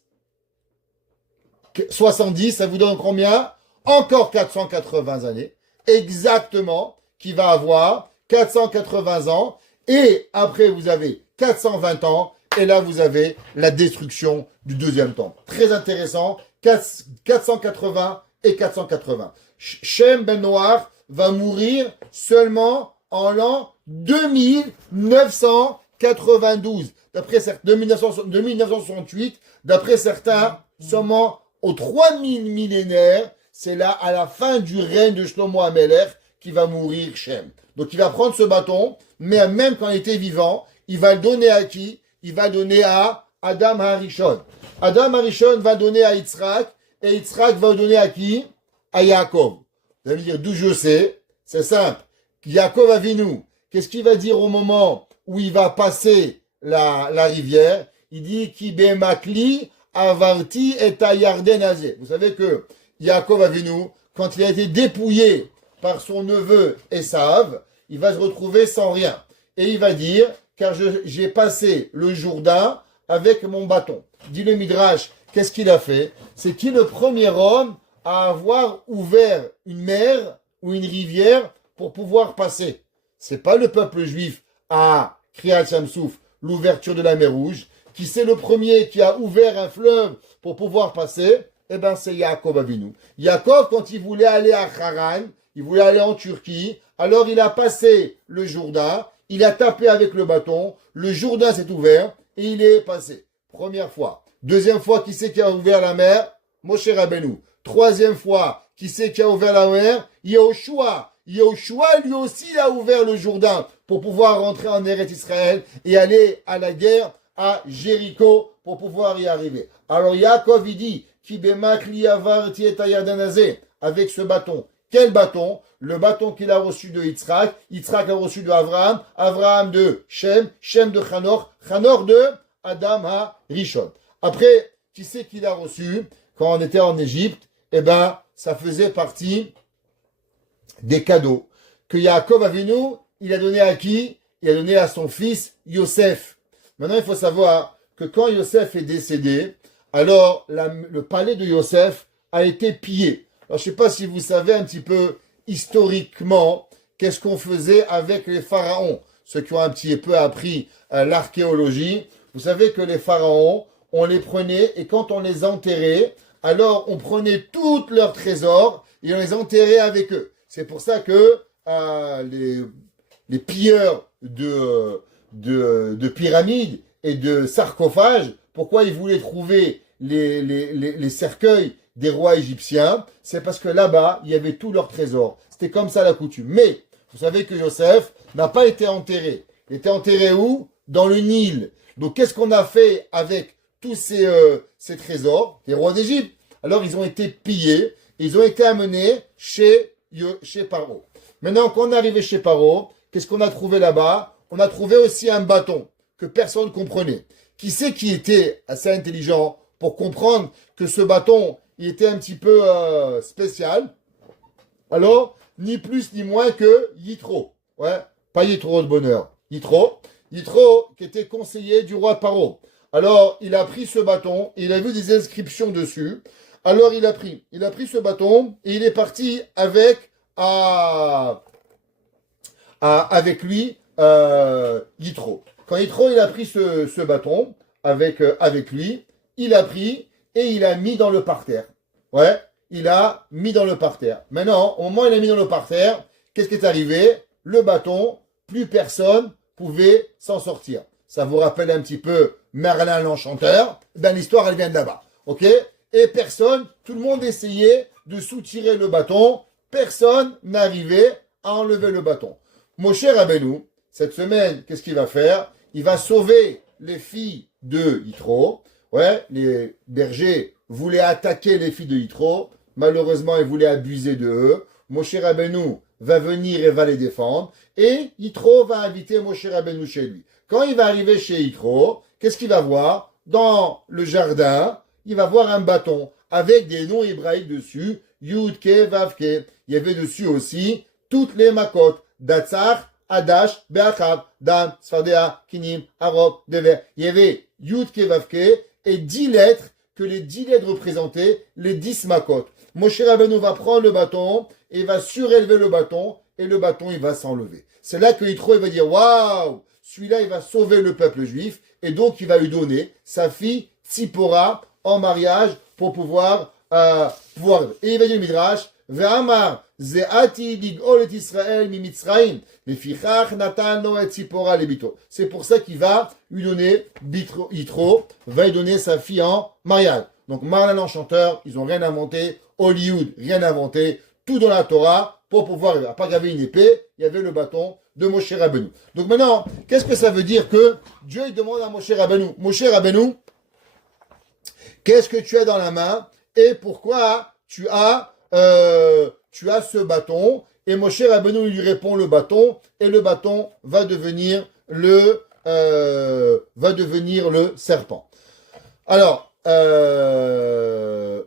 70, ça vous donne combien? Encore 480 années. Exactement, qui va avoir 480 ans. Et après, vous avez 420 ans. Et là, vous avez la destruction du deuxième temple. Très intéressant. 480 et 480. Shem ben Noach va mourir seulement en l'an 2992. D'après certains, 2968. D'après certains, seulement aux 3000 millénaires, c'est là, à la fin du règne de Shlomo HaMelech, qui va mourir Shem. Donc il va prendre ce bâton, mais même quand il était vivant, il va le donner à qui? Il va donner à Adam Harishon. Adam Harishon va donner à Yitzhak, et Yitzhak va donner à qui? À Yaakov. Vous allez me dire d'où je sais. C'est simple. Yaakov Avinu, qu'est-ce qu'il va dire au moment où il va passer la rivière? Il dit Ki bemakli avarti et ayarden azé. Vous savez que Yaakov Avinu, quand il a été dépouillé par son neveu Esav, il va se retrouver sans rien. Et il va dire, car j'ai passé le Jourdain avec mon bâton. Dit le Midrash, qu'est-ce qu'il a fait? C'est qui le premier homme à avoir ouvert une mer ou une rivière pour pouvoir passer? C'est pas le peuple juif à Kriyat Yam-Souf, l'ouverture de la mer Rouge. Qui c'est le premier qui a ouvert un fleuve pour pouvoir passer? Eh ben, c'est Yaakov Avinu. Yaakov, quand il voulait aller à Haran, il voulait aller en Turquie, alors il a passé le Jourdain, il a tapé avec le bâton, le Jourdain s'est ouvert et il est passé. Première fois. Deuxième fois, qui c'est qui a ouvert la mer? Moshe Rabbeinu. Troisième fois, qui c'est qui a ouvert la mer? Yehoshua. Yehoshua, lui aussi, il a ouvert le Jourdain pour pouvoir rentrer en Eretz Israël et aller à la guerre à Jéricho pour pouvoir y arriver. Alors Yaakov, il dit, Ki bemakli avarti et ayarden azé, avec ce bâton. Quel bâton? Le bâton qu'il a reçu de Yitzhak. Yitzhak a reçu de Avraham. Avraham de Shem. Shem de Chanor. Chanor de Adam ha-Rishon. Après, qui c'est qu'il a reçu quand on était en Égypte? Eh ben, ça faisait partie des cadeaux que Yaakov Avinu, il a donné à qui? Il a donné à son fils Yosef. Maintenant, il faut savoir que quand Yosef est décédé, alors le palais de Yosef a été pillé. Alors, je ne sais pas si vous savez un petit peu historiquement qu'est-ce qu'on faisait avec les pharaons. Ceux qui ont un petit peu appris l'archéologie, vous savez que les pharaons, on les prenait et quand on les enterrait, alors on prenait tous leurs trésors et on les enterrait avec eux. C'est pour ça que les pilleurs de pyramides et de sarcophages, pourquoi ils voulaient trouver les cercueils des rois égyptiens? C'est parce que là-bas, il y avait tous leurs trésors. C'était comme ça la coutume. Mais, vous savez que Yosef n'a pas été enterré. Il était enterré où? Dans le Nil. Donc, qu'est-ce qu'on a fait avec tous ces trésors des rois d'Égypte? Alors, ils ont été pillés. Ils ont été amenés chez Paro. Maintenant, quand on est arrivé chez Paro, qu'est-ce qu'on a trouvé là-bas? On a trouvé aussi un bâton que personne ne comprenait. Qui c'est qui était assez intelligent pour comprendre que ce bâton, il était un petit peu spécial? Alors, ni plus ni moins que Yitro. Ouais, pas Yitro de bonheur. Yitro. Yitro qui était conseiller du roi Paro. Alors, il a pris ce bâton et il a vu des inscriptions dessus. Alors, il a pris ce bâton et il est parti avec lui Yitro. Quand Yitro il a pris ce bâton avec lui, il a pris et il a mis dans le parterre. Ouais, il a mis dans le parterre. Maintenant, au moment où il a mis dans le parterre, qu'est-ce qui est arrivé? Le bâton, plus personne pouvait s'en sortir. Ça vous rappelle un petit peu Merlin l'Enchanteur? Ben l'histoire elle vient de là-bas, ok? Et personne, tout le monde essayait de soutirer le bâton. Personne n'arrivait à enlever le bâton. Moshe Rabbeinu, cette semaine, qu'est-ce qu'il va faire? Il va sauver les filles de Yitro. Ouais, les bergers voulaient attaquer les filles de Yitro. Malheureusement, ils voulaient abuser de eux. Moshe Rabbeinu va venir et va les défendre. Et Yitro va inviter Moshe Rabbeinu chez lui. Quand il va arriver chez Yitro, qu'est-ce qu'il va voir? Dans le jardin, il va voir un bâton avec des noms hébraïques dessus. Yudke, Vavke. Il y avait dessus aussi toutes les makot. Datsar, Adash, Be'achab, Dan, Sfardea, Kinim, Arob, Dever. Il y avait Yudke, Vavke et 10 lettres que les 10 lettres représentaient les 10 makot. Moshe Rabbeinu va prendre le bâton et va surélever le bâton et le bâton il va s'enlever. C'est là que Yitro il va dire waouh, celui-là il va sauver le peuple juif et donc il va lui donner sa fille Tzipora en mariage pour pouvoir. Et il va dire le Midrash Ve'amar ze'ati lig'ol et Israël mi Mitzrayim lefichach natan lo et Tzipora lebito. C'est pour ça qu'il va lui donner Yitro va lui donner sa fille en mariage. Donc Merlin l'Enchanteur, ils ont rien inventé, Hollywood, rien inventé, tout dans la Torah pour pouvoir, il n'a pas gravé une épée, il y avait le bâton de Moshe Rabbeinu. Donc maintenant, qu'est-ce que ça veut dire que Dieu il demande à Moshe Rabbeinu, qu'est-ce que tu as dans la main et pourquoi tu as tu as ce bâton, et Moshe Rabbeinu lui répond le bâton, et le bâton va devenir le serpent. Alors,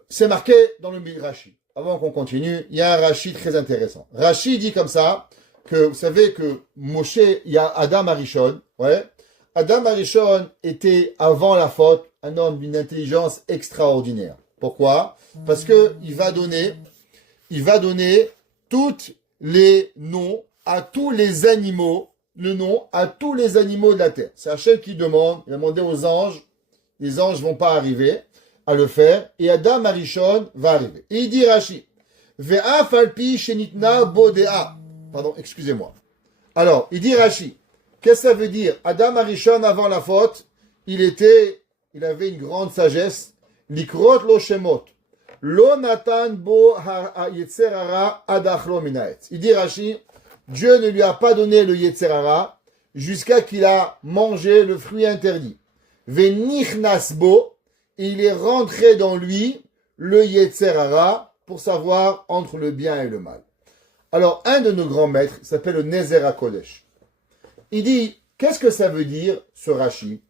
c'est marqué dans le Midrashi. Avant qu'on continue, il y a un Rashi très intéressant. Rashi dit comme ça, que vous savez que Moshe, il y a Adam Arishon, ouais. Adam Arishon était, avant la faute, un homme d'une intelligence extraordinaire. Pourquoi? Parce que il va donner tous les noms à tous les animaux, le nom à tous les animaux de la terre. C'est Hachem qui demande, il a demandé aux anges, les anges vont pas arriver à le faire, et Adam Arishon va arriver. Et il dit Rashi, Ve'af alpi shenitna bodea. Pardon, excusez-moi. Alors, il dit Rashi, qu'est-ce que ça veut dire? Adam Arishon, avant la faute, il avait une grande sagesse. Likrot lo shemot. Lo natan bo yetzer hara ad achlo min ha'etz. Il dit Rashi, Dieu ne lui a pas donné le yetzer hara jusqu'à qu'il a mangé le fruit interdit. Venichnas bo, il est rentré dans lui le yetzer hara pour savoir entre le bien et le mal. Alors, un de nos grands maîtres s'appelle le Nezer HaKodesh. Il dit, qu'est-ce que ça veut dire, ce Rashi,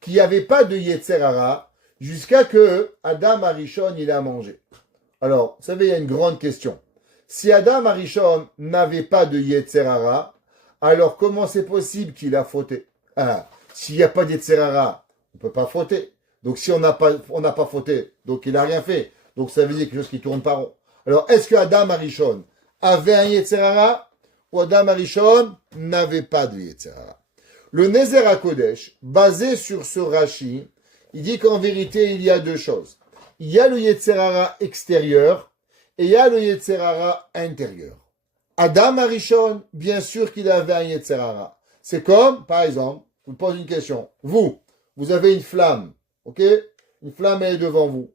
qu'il n'y avait pas de Yetzer Hara jusqu'à que Adam Arishon il a mangé. Alors, vous savez, il y a une grande question. Si Adam Arishon n'avait pas de Yetzer Hara, alors comment c'est possible qu'il a fauté? S'il n'y a pas de Yetzer Hara, on ne peut pas fauter. Donc, si on n'a pas fauté, donc il n'a rien fait. Donc, ça veut dire quelque chose qui tourne pas rond. Alors, est-ce que Adam Arishon avait un Yetzer Hara ou Adam Arishon n'avait pas de Yetzer Hara? Le Nezer HaKodesh, basé sur ce Rashi, il dit qu'en vérité, il y a deux choses. Il y a le Yetzer Hara extérieur et il y a le Yetzer Hara intérieur. Adam Arishon, bien sûr qu'il avait un Yetzer Hara. C'est comme, par exemple, je vous pose une question. Vous avez une flamme, ok? Une flamme est devant vous.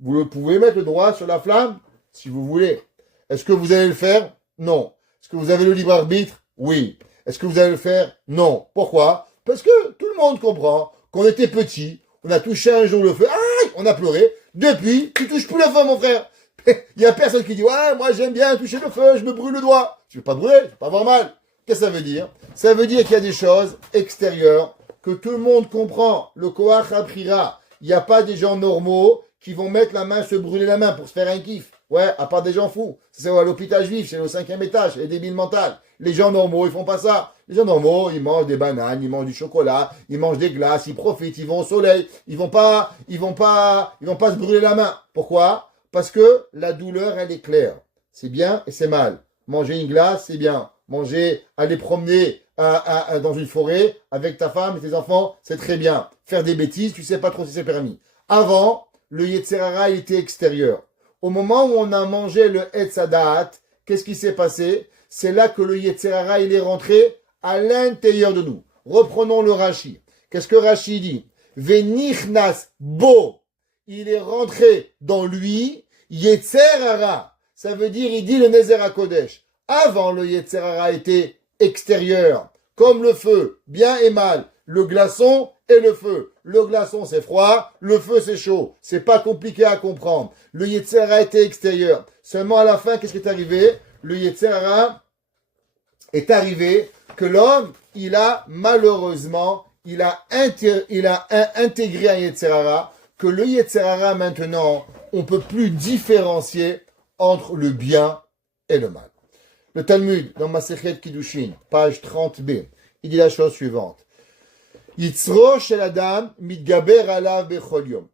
Vous pouvez mettre le doigt sur la flamme si vous voulez. Est-ce que vous allez le faire? Non. Est-ce que vous avez le libre arbitre? Oui. Est-ce que vous allez le faire? Non. Pourquoi? Parce que tout le monde comprend qu'on était petit, on a touché un jour le feu, aïe, on a pleuré. Depuis, tu touches plus le feu, mon frère. Il y a personne qui dit, ouais, moi j'aime bien toucher le feu, je me brûle le doigt. Tu veux pas te brûler, tu veux pas avoir mal. Qu'est-ce que ça veut dire? Ça veut dire qu'il y a des choses extérieures que tout le monde comprend. Le Koach HaBchira. Il n'y a pas des gens normaux qui vont mettre la main, se brûler la main pour se faire un kiff. Ouais, à part des gens fous. C'est à l'hôpital juif, c'est au 5e étage, les débiles mentales. Les gens normaux, ils font pas ça. Les gens normaux, ils mangent des bananes, ils mangent du chocolat, ils mangent des glaces, ils profitent, ils vont au soleil. Ils vont pas se brûler la main. Pourquoi? Parce que la douleur, elle est claire. C'est bien et c'est mal. Manger une glace, c'est bien. Aller promener dans une forêt avec ta femme et tes enfants, c'est très bien. Faire des bêtises, tu sais pas trop si c'est permis. Avant, le Yetzer Hara était extérieur. Au moment où on a mangé le Etz Hadaat, qu'est-ce qui s'est passé? C'est là que le Yetzer Hara, il est rentré à l'intérieur de nous. Reprenons le Rashi. Qu'est-ce que Rashi dit? Venichnas bo. Il est rentré dans lui, Yetzer Hara. Ça veut dire, il dit le Nezer HaKodesh. Avant, le Yetzer Hara était extérieur, comme le feu, bien et mal. Le glaçon et le feu. Le glaçon, c'est froid, le feu, c'est chaud. C'est pas compliqué à comprendre. Le Yetzer Hara était extérieur. Seulement à la fin, qu'est-ce qui est arrivé? Le Yetzer Hara est arrivé que l'homme, il a malheureusement, il a intégré un Yetzer Hara, que le Yetzer Hara maintenant, on peut plus différencier entre le bien et le mal. Le Talmud, dans Masechet Kiddushin, page 30b, il dit la chose suivante. Yitzro shel Adam mitgaber alav bechol yom.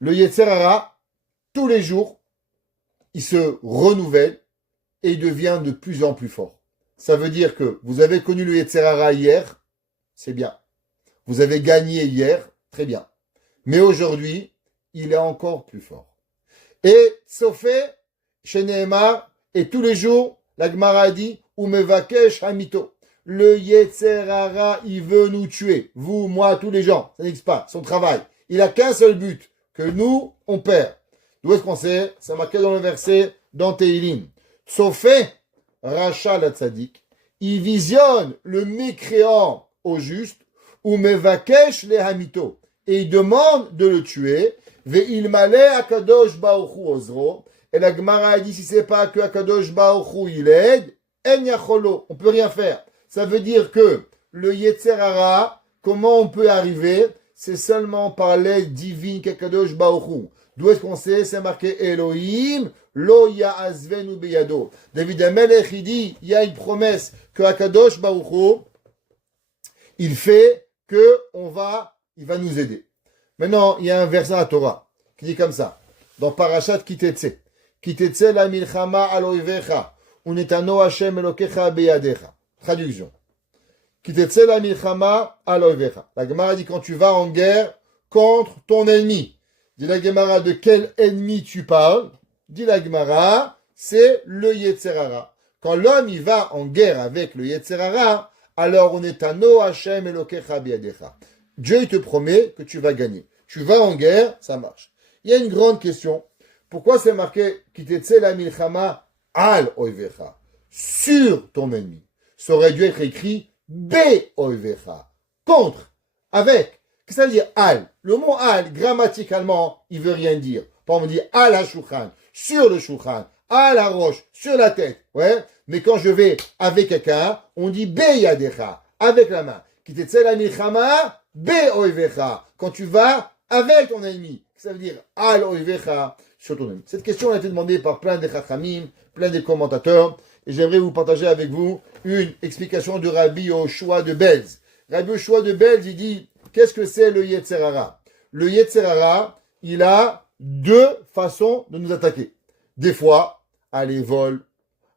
Le Yetzer Hara, tous les jours, il se renouvelle et il devient de plus en plus fort. Ça veut dire que vous avez connu le Yetzer Hara hier, c'est bien. Vous avez gagné hier, très bien. Mais aujourd'hui, il est encore plus fort. Et Sofé, chez Nehemar, et tous les jours, la Gemara dit, Umevakesh Hamito. Le Yetzer Hara, il veut nous tuer. Vous, moi, tous les gens. Ça n'existe pas. Son travail. Il a qu'un seul but. Que nous, on perd. D'où est-ce qu'on sait? Ça marqué dans le verset, dans Teilim. Sofé, Racha la Tzadik. Il visionne le mécréant au juste. Umevakesh le Hamito. Et il demande de le tuer. Ve'ilmale akadosh baruchu ozro. Et la Gemara dit, si c'est pas que Akadosh Baruch Hu, il aide, En Yacholo, on peut rien faire. Ça veut dire que le Yetzer Hara, comment on peut arriver? C'est seulement par l'aide divine qu'Akadosh Baruch Hu. D'où est-ce qu'on sait? C'est marqué Elohim, Lo Ya'azvenu Beyado. David Amelech, il dit, il y a une promesse que Akadosh Baruch Hu, il fait que il va nous aider. Maintenant, il y a un verset à la Torah qui dit comme ça, dans Parashat Kitetse. Kitetse la milchama al oivecha, unetano Hashem elokecha beyadecha. Traduction. Kitetse la milchama al oivecha. La Gemara dit quand tu vas en guerre contre ton ennemi. Dit la Gemara de quel ennemi tu parles? Dit la Gemara, c'est le Yetzer Hara. Quand l'homme il va en guerre avec le Yetzer Hara, alors on est à No Hashem Elokecha biadecha. Dieu il te promet que tu vas gagner. Tu vas en guerre, ça marche. Il y a une grande question. Pourquoi c'est marqué Kitetse la milchama al oivecha, sur ton ennemi? Ça aurait dû être écrit be oivecha, contre, avec. Qu'est-ce que ça veut dire al? Le mot al, grammaticalement, il veut rien dire. Par exemple, on dit al ha-shulchan, sur le shulchan, à la roche, sur la tête. Ouais. Mais quand je vais avec quelqu'un, on dit be yadecha, avec la main. Kitetse la milchama be oivecha, quand tu vas avec ton ennemi. Ça veut dire al oivecha, sur ton ennemi. Cette question a été demandée par plein de chachamim, plein de commentateurs, et j'aimerais vous partager avec vous une explication de Rabbi Yoshua de Belz. Rabbi Yoshua de Belz, il dit, qu'est-ce que c'est le Yetzer Hara? Le Yetzer Hara, il a deux façons de nous attaquer. Des fois, aller vol,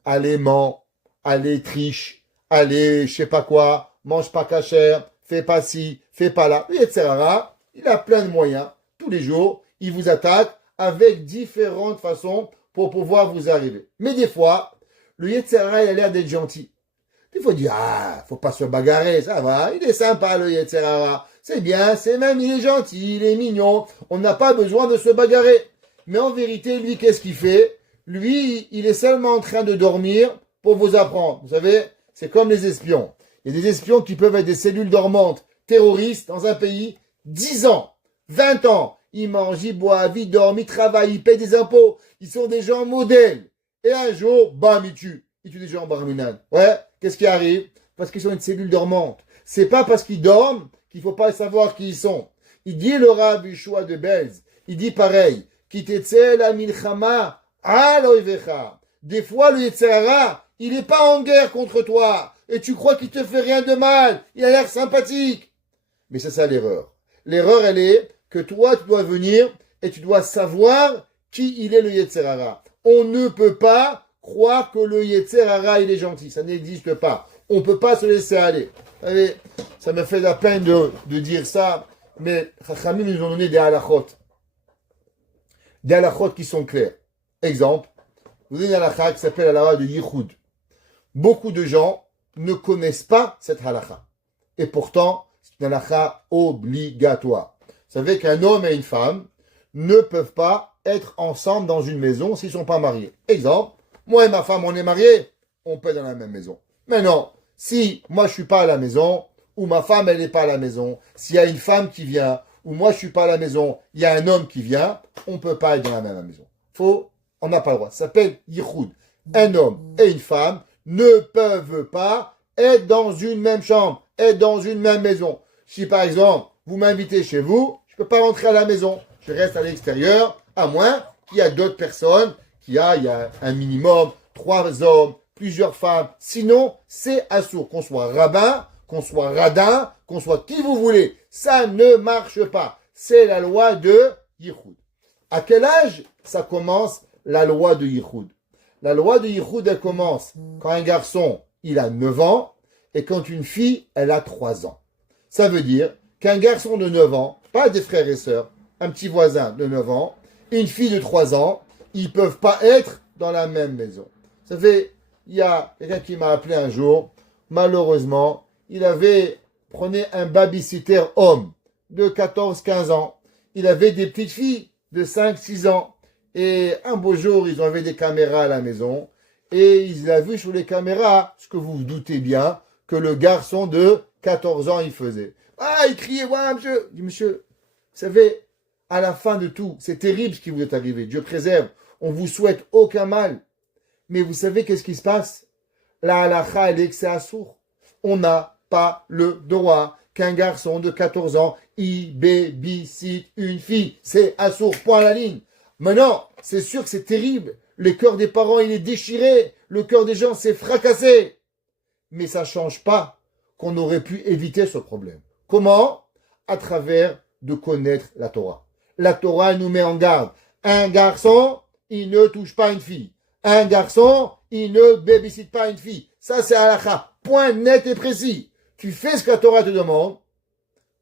aller ment, aller triche, aller je sais pas quoi, mange pas cachère, fais pas ci, fais pas là. Le Yetzer Hara, il a plein de moyens. Tous les jours, il vous attaque avec différentes façons pour pouvoir vous arriver. Mais des fois, le Yetzer Hara, il a l'air d'être gentil. Il faut dire, faut pas se bagarrer, ça va, il est sympa le Yetzer Hara. C'est bien, il est gentil, il est mignon, on n'a pas besoin de se bagarrer. Mais en vérité, lui, qu'est-ce qu'il fait? Lui, il est seulement en train de dormir pour vous apprendre. Vous savez, c'est comme les espions. Il y a des espions qui peuvent être des cellules dormantes terroristes dans un pays, 10 ans, 20 ans. Ils mangent, ils boivent, ils dorment, ils travaillent, ils payent des impôts. Ils sont des gens modèles. Et un jour, bam, ils tuent. Ils tuent des gens en barminane. Ouais, qu'est-ce qui arrive? Parce qu'ils sont une cellule dormante. C'est pas parce qu'ils dorment qu'il faut pas savoir qui ils sont. Il dit le Rabbi Yoshua de Belz, il dit pareil, Kitetse la milchama al oivecha. Des fois, le Yetzer Hara, il n'est pas en guerre contre toi. Et tu crois qu'il te fait rien de mal. Il a l'air sympathique. Mais c'est ça l'erreur. L'erreur, elle est que toi, tu dois venir et tu dois savoir qui il est le Yetzer Hara. On ne peut pas croire que le Yetzer Hara, il est gentil. Ça n'existe pas. On ne peut pas se laisser aller. Vous savez, ça me fait la peine de dire ça, mais Chachamim nous ont donné des halachot. Des halachot qui sont clairs. Exemple, vous avez une halakha qui s'appelle la halakha de Yichud. Beaucoup de gens ne connaissent pas cette halakha. Et pourtant, c'est une halakha obligatoire. Vous savez qu'un homme et une femme ne peuvent pas être ensemble dans une maison s'ils ne sont pas mariés. Exemple, moi et ma femme, on est mariés, on peut être dans la même maison. Mais non, si moi je ne suis pas à la maison, ou ma femme elle n'est pas à la maison, s'il y a une femme qui vient, ou moi je ne suis pas à la maison, il y a un homme qui vient, on ne peut pas être dans la même maison. On n'a pas le droit. Ça s'appelle Yichud. Un homme et une femme ne peuvent pas être dans une même chambre, être dans une même maison. Si par exemple, vous m'invitez chez vous, je ne peux pas rentrer à la maison. Je reste à l'extérieur, à moins qu'il y a d'autres personnes, il y a un minimum, 3 hommes, plusieurs femmes. Sinon, c'est assourd. Qu'on soit rabbin, qu'on soit radin, qu'on soit qui vous voulez. Ça ne marche pas. C'est la loi de Yichud. À quel âge ça commence la loi de Yichud? La loi de Yichud, elle commence quand un garçon, il a 9 ans, et quand une fille, elle a 3 ans. Ça veut dire qu'un garçon de 9 ans, pas des frères et sœurs, un petit voisin de 9 ans, une fille de 3 ans, ils ne peuvent pas être dans la même maison. Ça fait, il y a quelqu'un qui m'a appelé un jour, malheureusement, prenait un babysitter homme de 14-15 ans. Il avait des petites filles de 5-6 ans. Et un beau jour, ils avaient des caméras à la maison. Et il a vu sur les caméras, ce que vous vous doutez bien, que le garçon de 14 ans, il faisait. Il criait, ouais, monsieur. Il dit, monsieur, vous savez, à la fin de tout, c'est terrible ce qui vous est arrivé. Dieu préserve. on vous souhaite aucun mal. Mais vous savez qu'est-ce qui se passe? La halakha, elle est que c'est assourd. On n'a pas le droit qu'un garçon de 14 ans y babysit une fille. C'est assourd, point à la ligne. Maintenant, c'est sûr que c'est terrible. Le cœur des parents, il est déchiré. Le cœur des gens s'est fracassé. Mais ça ne change pas qu'on aurait pu éviter ce problème. Comment? À travers de connaître la Torah. La Torah nous met en garde. Un garçon, il ne touche pas une fille. Un garçon, il ne babysite pas une fille. Ça, c'est halakha. Point net et précis. Tu fais ce que la Torah te demande,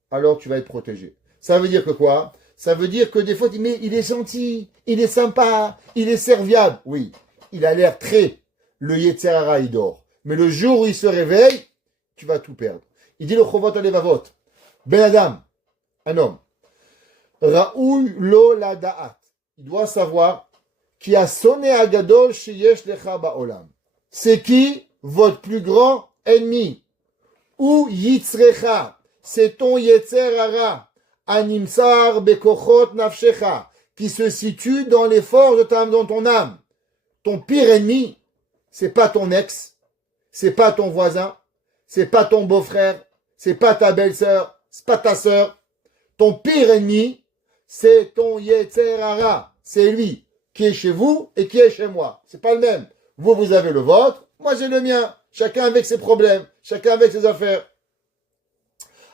alors tu vas être protégé. Ça veut dire que quoi? Ça veut dire que des fois, tu dis, mais il est gentil, il est sympa, il est serviable. Oui, il a l'air très. Le Yetzer Hara, il dort. Mais le jour où il se réveille, tu vas tout perdre. Il dit le Chovot Alevavot. Ben Adam, un homme. Raoul lo la da'at. Il doit savoir qui a sonné à Gadol sheyesh lecha ba'olam. C'est qui votre plus grand ennemi? Ou yitzrecha. C'est ton Yetzer Hara. Animsar bekochot nafshecha. Qui se situe dans les forces de dans ton âme. Ton pire ennemi, c'est pas ton ex, c'est pas ton voisin, c'est pas ton beau-frère, c'est pas ta belle-sœur, c'est pas ta sœur. Ton pire ennemi, c'est ton Yetzer Hara. C'est lui qui est chez vous et qui est chez moi. C'est pas le même. Vous, vous avez le vôtre, moi j'ai le mien. Chacun avec ses problèmes, chacun avec ses affaires.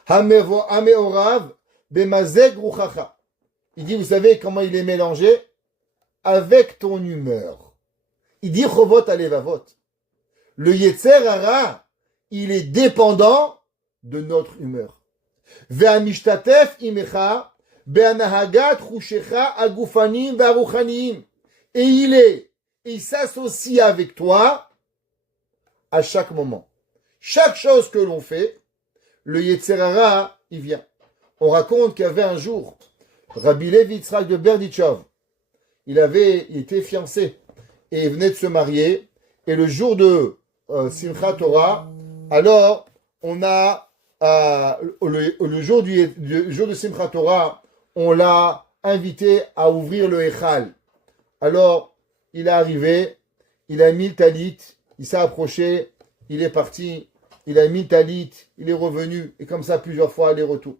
Hameorav bemazeg ruchacha. Il dit, vous savez comment il est mélangé? Avec ton humeur. Il dit Chovot Alevavot. Le Yetzer Hara, il est dépendant de notre humeur. Ve'amishtatef imecha be'anahagat chushecha agufanim ve'aruchanim. Et il s'associe avec toi à chaque moment. Chaque chose que l'on fait, le Yetzer Hara, il vient. On raconte qu'il y avait un jour, Rabbi Levi Yitzhak de Berditchov, il était fiancé et il venait de se marier. Et le jour de Simchat Torah, alors on a le jour de Simchat Torah, on l'a invité à ouvrir le Echal. Alors il est arrivé, il a mis le talit, il s'est approché, il est parti, il a mis le talit, il est revenu et comme ça plusieurs fois aller-retour.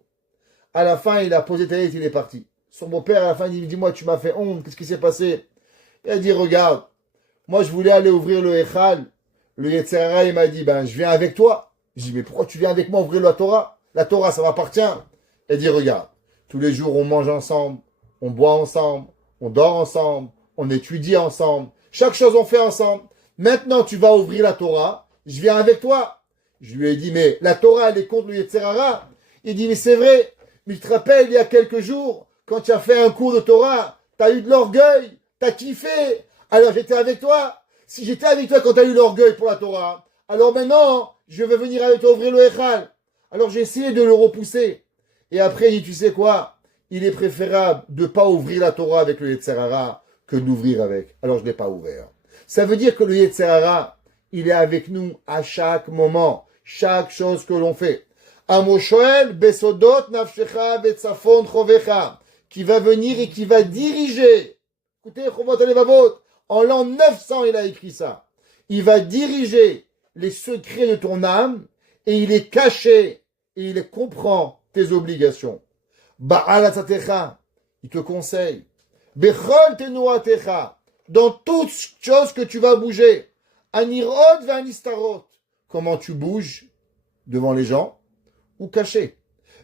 À la fin, il a posé le talit, il est parti. Son beau-père à la fin il dit, dis-moi, tu m'as fait honte, qu'est-ce qui s'est passé? Il a dit, regarde, moi je voulais aller ouvrir le Echal. Le Yetzer Hara, il m'a dit, ben je viens avec toi. Je dis, mais pourquoi tu viens avec moi ouvrir la Torah? La Torah, ça m'appartient. Il a dit, regarde, tous les jours on mange ensemble, on boit ensemble, on dort ensemble, on étudie ensemble. Chaque chose on fait ensemble. Maintenant tu vas ouvrir la Torah, je viens avec toi. Je lui ai dit, mais la Torah, elle est contre le Yetzer Hara. Il dit, mais c'est vrai, mais tu te rappelles, il y a quelques jours, quand tu as fait un cours de Torah, tu as eu de l'orgueil, tu as kiffé. Alors j'étais avec toi. Si j'étais avec toi quand tu as eu l'orgueil pour la Torah, alors maintenant, je vais venir avec toi ouvrir le Echal. Alors j'ai essayé de le repousser. Et après, il dit, tu sais quoi? Il est préférable de ne pas ouvrir la Torah avec le Yetzer Hara que d'ouvrir avec. Alors je ne l'ai pas ouvert. Ça veut dire que le Yetzer Hara, il est avec nous à chaque moment, chaque chose que l'on fait. Amoshoel besodot nafshecha betzafon chovecha, qui va venir et qui va diriger. Écoutez, Chovot Alevavot, en l'an 900, il a écrit ça. Il va diriger les secrets de ton âme et il est caché et il comprend tes obligations. Ba'al atzatecha, il te conseille. Bechol tenuatecha, dans toutes choses que tu vas bouger. Anirot ve'anistarot, comment tu bouges devant les gens ou caché.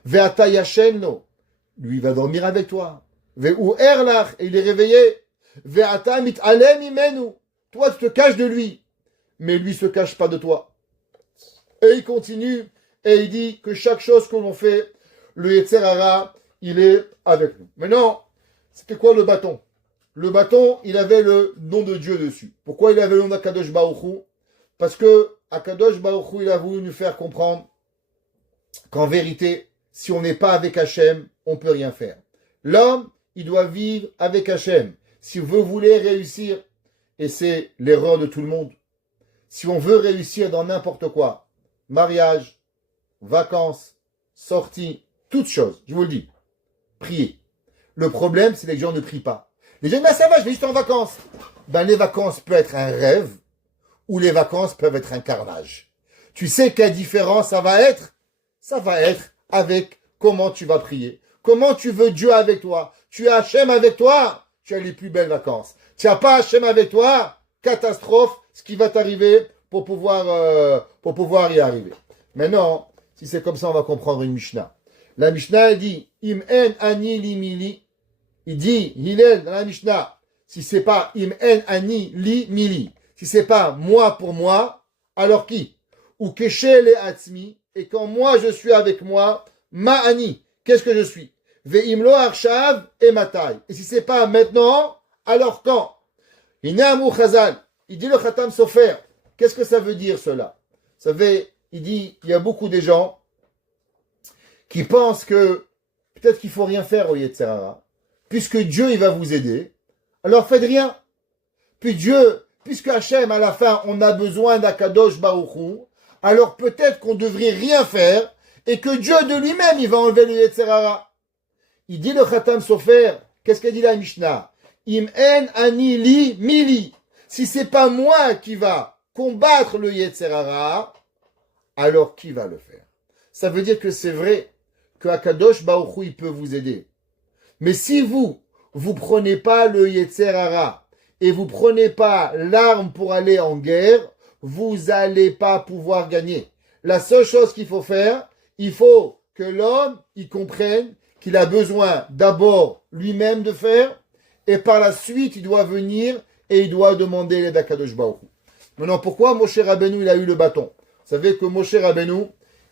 Ve'ata yashenno, lui va dormir avec toi. Ve'u erlach, et il est réveillé. Ve'ata mit'alem imenu, toi tu te caches de lui, mais lui se cache pas de toi. Et il continue, et il dit que chaque chose que l'on fait, le Yetzer Hara, il est avec nous. Maintenant, c'était quoi le bâton? Le bâton, il avait le nom de Dieu dessus. Pourquoi il avait le nom d'Akadosh Baruch Hu? Parce que Akadosh Baruch Hu, il a voulu nous faire comprendre qu'en vérité, si on n'est pas avec Hachem, on ne peut rien faire. L'homme, il doit vivre avec Hachem. Si vous voulez réussir, et c'est l'erreur de tout le monde, si on veut réussir dans n'importe quoi, mariage, vacances, sorties, toutes choses, je vous le dis, priez. Le problème, c'est que les gens ne prient pas. Les gens disent, ça va, je vais juste en vacances. Ben, les vacances peuvent être un rêve, ou les vacances peuvent être un carnage. Tu sais quelle différence ça va être? Ça va être avec comment tu vas prier. Comment tu veux Dieu avec toi? Tu as Hachem avec toi, tu as les plus belles vacances. Tu n'as pas Hachem avec toi, catastrophe, ce qui va t'arriver pour pouvoir y arriver. Maintenant, si c'est comme ça, on va comprendre une Mishnah. La Mishnah, elle dit, Im en ani li mili. Il dit, Hillel, dans la Mishnah, si c'est pas Im en ani li mili, si c'est pas moi pour moi, alors qui? Ou keshe le atzmi, et quand moi je suis avec moi, ma ani, qu'est-ce que je suis? Ve'imlo arshav et matai. Et si c'est pas maintenant, alors quand? Inamu chazal. Il dit le Khatam Sofer. Qu'est-ce que ça veut dire cela? Vous savez, il dit, il y a beaucoup de gens qui pensent que peut-être qu'il faut rien faire au Yetzer Hara, puisque Dieu il va vous aider, alors faites rien. Puis Dieu, puisque Hachem à la fin on a besoin d'Akadosh Baruch Hu, alors peut-être qu'on devrait rien faire et que Dieu de lui-même il va enlever le Yetzer Hara. Il dit le Khatam Sofer, qu'est-ce qu'elle dit la Mishnah? Im en ani li mili. Si c'est pas moi qui va combattre le Yetzer Hara, alors qui va le faire? Ça veut dire que c'est vrai que Akadosh Baruch Hu, il peut vous aider. Mais si vous prenez pas le Yetzer Hara et vous prenez pas l'arme pour aller en guerre, vous allez pas pouvoir gagner. La seule chose qu'il faut faire, il faut que l'homme, il comprenne qu'il a besoin d'abord lui-même de faire et par la suite, il doit venir et il doit demander l'aide d'Akadosh Baruch Hu. Maintenant, pourquoi Moshe Rabbeinu, il a eu le bâton? Vous savez que Moshe Rabbeinu,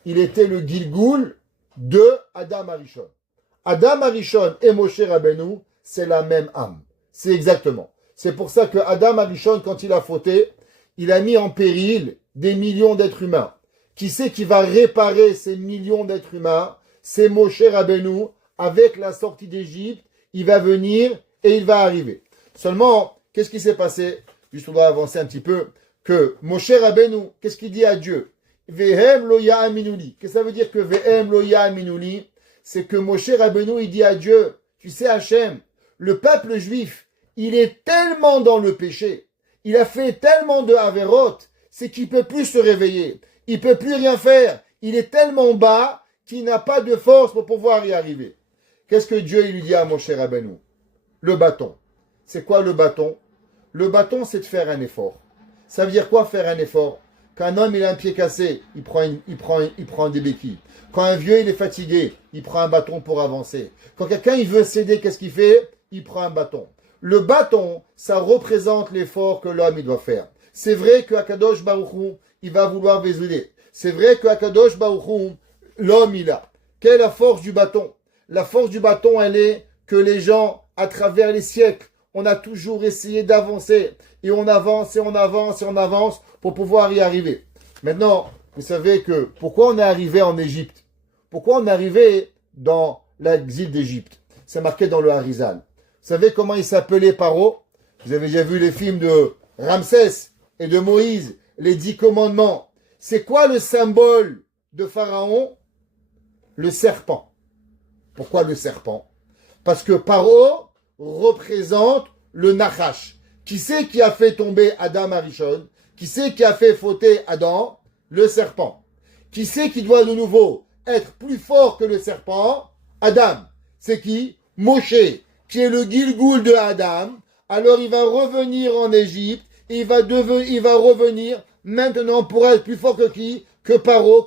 il était le Gilgoul de Adam Arishon. Adam Arishon et Moshe Rabbeinu, c'est la même âme. C'est exactement. C'est pour ça que Adam Arishon, quand il a fauté, il a mis en péril des millions d'êtres humains. Qui c'est qui va réparer ces millions d'êtres humains? C'est Moshe Rabbeinu. Avec la sortie d'Égypte, il va venir et il va arriver. Seulement, qu'est-ce qui s'est passé? Juste on doit avancer un petit peu. Que Moshe Rabbeinu, qu'est-ce qu'il dit à Dieu? Vehem lo ya'aminuli. Qu'est-ce que ça veut dire que Vehem lo ya'aminuli? C'est que Moshe Rabbeinu, il dit à Dieu, tu sais Hachem, le peuple juif, il est tellement dans le péché, il a fait tellement de Averot, c'est qu'il peut plus se réveiller, il peut plus rien faire, il est tellement bas qu'il n'a pas de force pour pouvoir y arriver. Qu'est-ce que Dieu il lui dit à Moshe Rabbeinu? Le bâton. C'est quoi le bâton? Le bâton, c'est de faire un effort. Ça veut dire quoi faire un effort? Quand un homme il a un pied cassé, il prend des béquilles. Quand un vieux il est fatigué, il prend un bâton pour avancer. Quand quelqu'un il veut céder, qu'est-ce qu'il fait? Il prend un bâton. Le bâton, ça représente l'effort que l'homme il doit faire. C'est vrai que Akadosh Baruch Hu, il va vouloir vous aider. C'est vrai que Akadosh Baruch Hu, l'homme il a. Quelle est la force du bâton? La force du bâton, elle est que les gens, à travers les siècles, on a toujours essayé d'avancer. Et on avance, et on avance, et on avance pour pouvoir y arriver. Maintenant, vous savez que pourquoi on est arrivé en Égypte? Pourquoi on est arrivé dans l'exil d'Égypte? C'est marqué dans le Harizal. Vous savez comment il s'appelait Paro? Vous avez déjà vu les films de Ramsès et de Moïse, les 10 commandements. C'est quoi le symbole de Pharaon? Le serpent. Pourquoi le serpent? Parce que Paro représente le Nachash. Qui c'est qui a fait tomber Adam Arishon? Qui c'est qui a fait fauter Adam? Le serpent. Qui c'est qui doit de nouveau être plus fort que le serpent? Adam. C'est qui? Moshe, qui est le Gilgoul de Adam. Alors il va revenir en Égypte et il va revenir maintenant pour être plus fort que qui? Que Paro.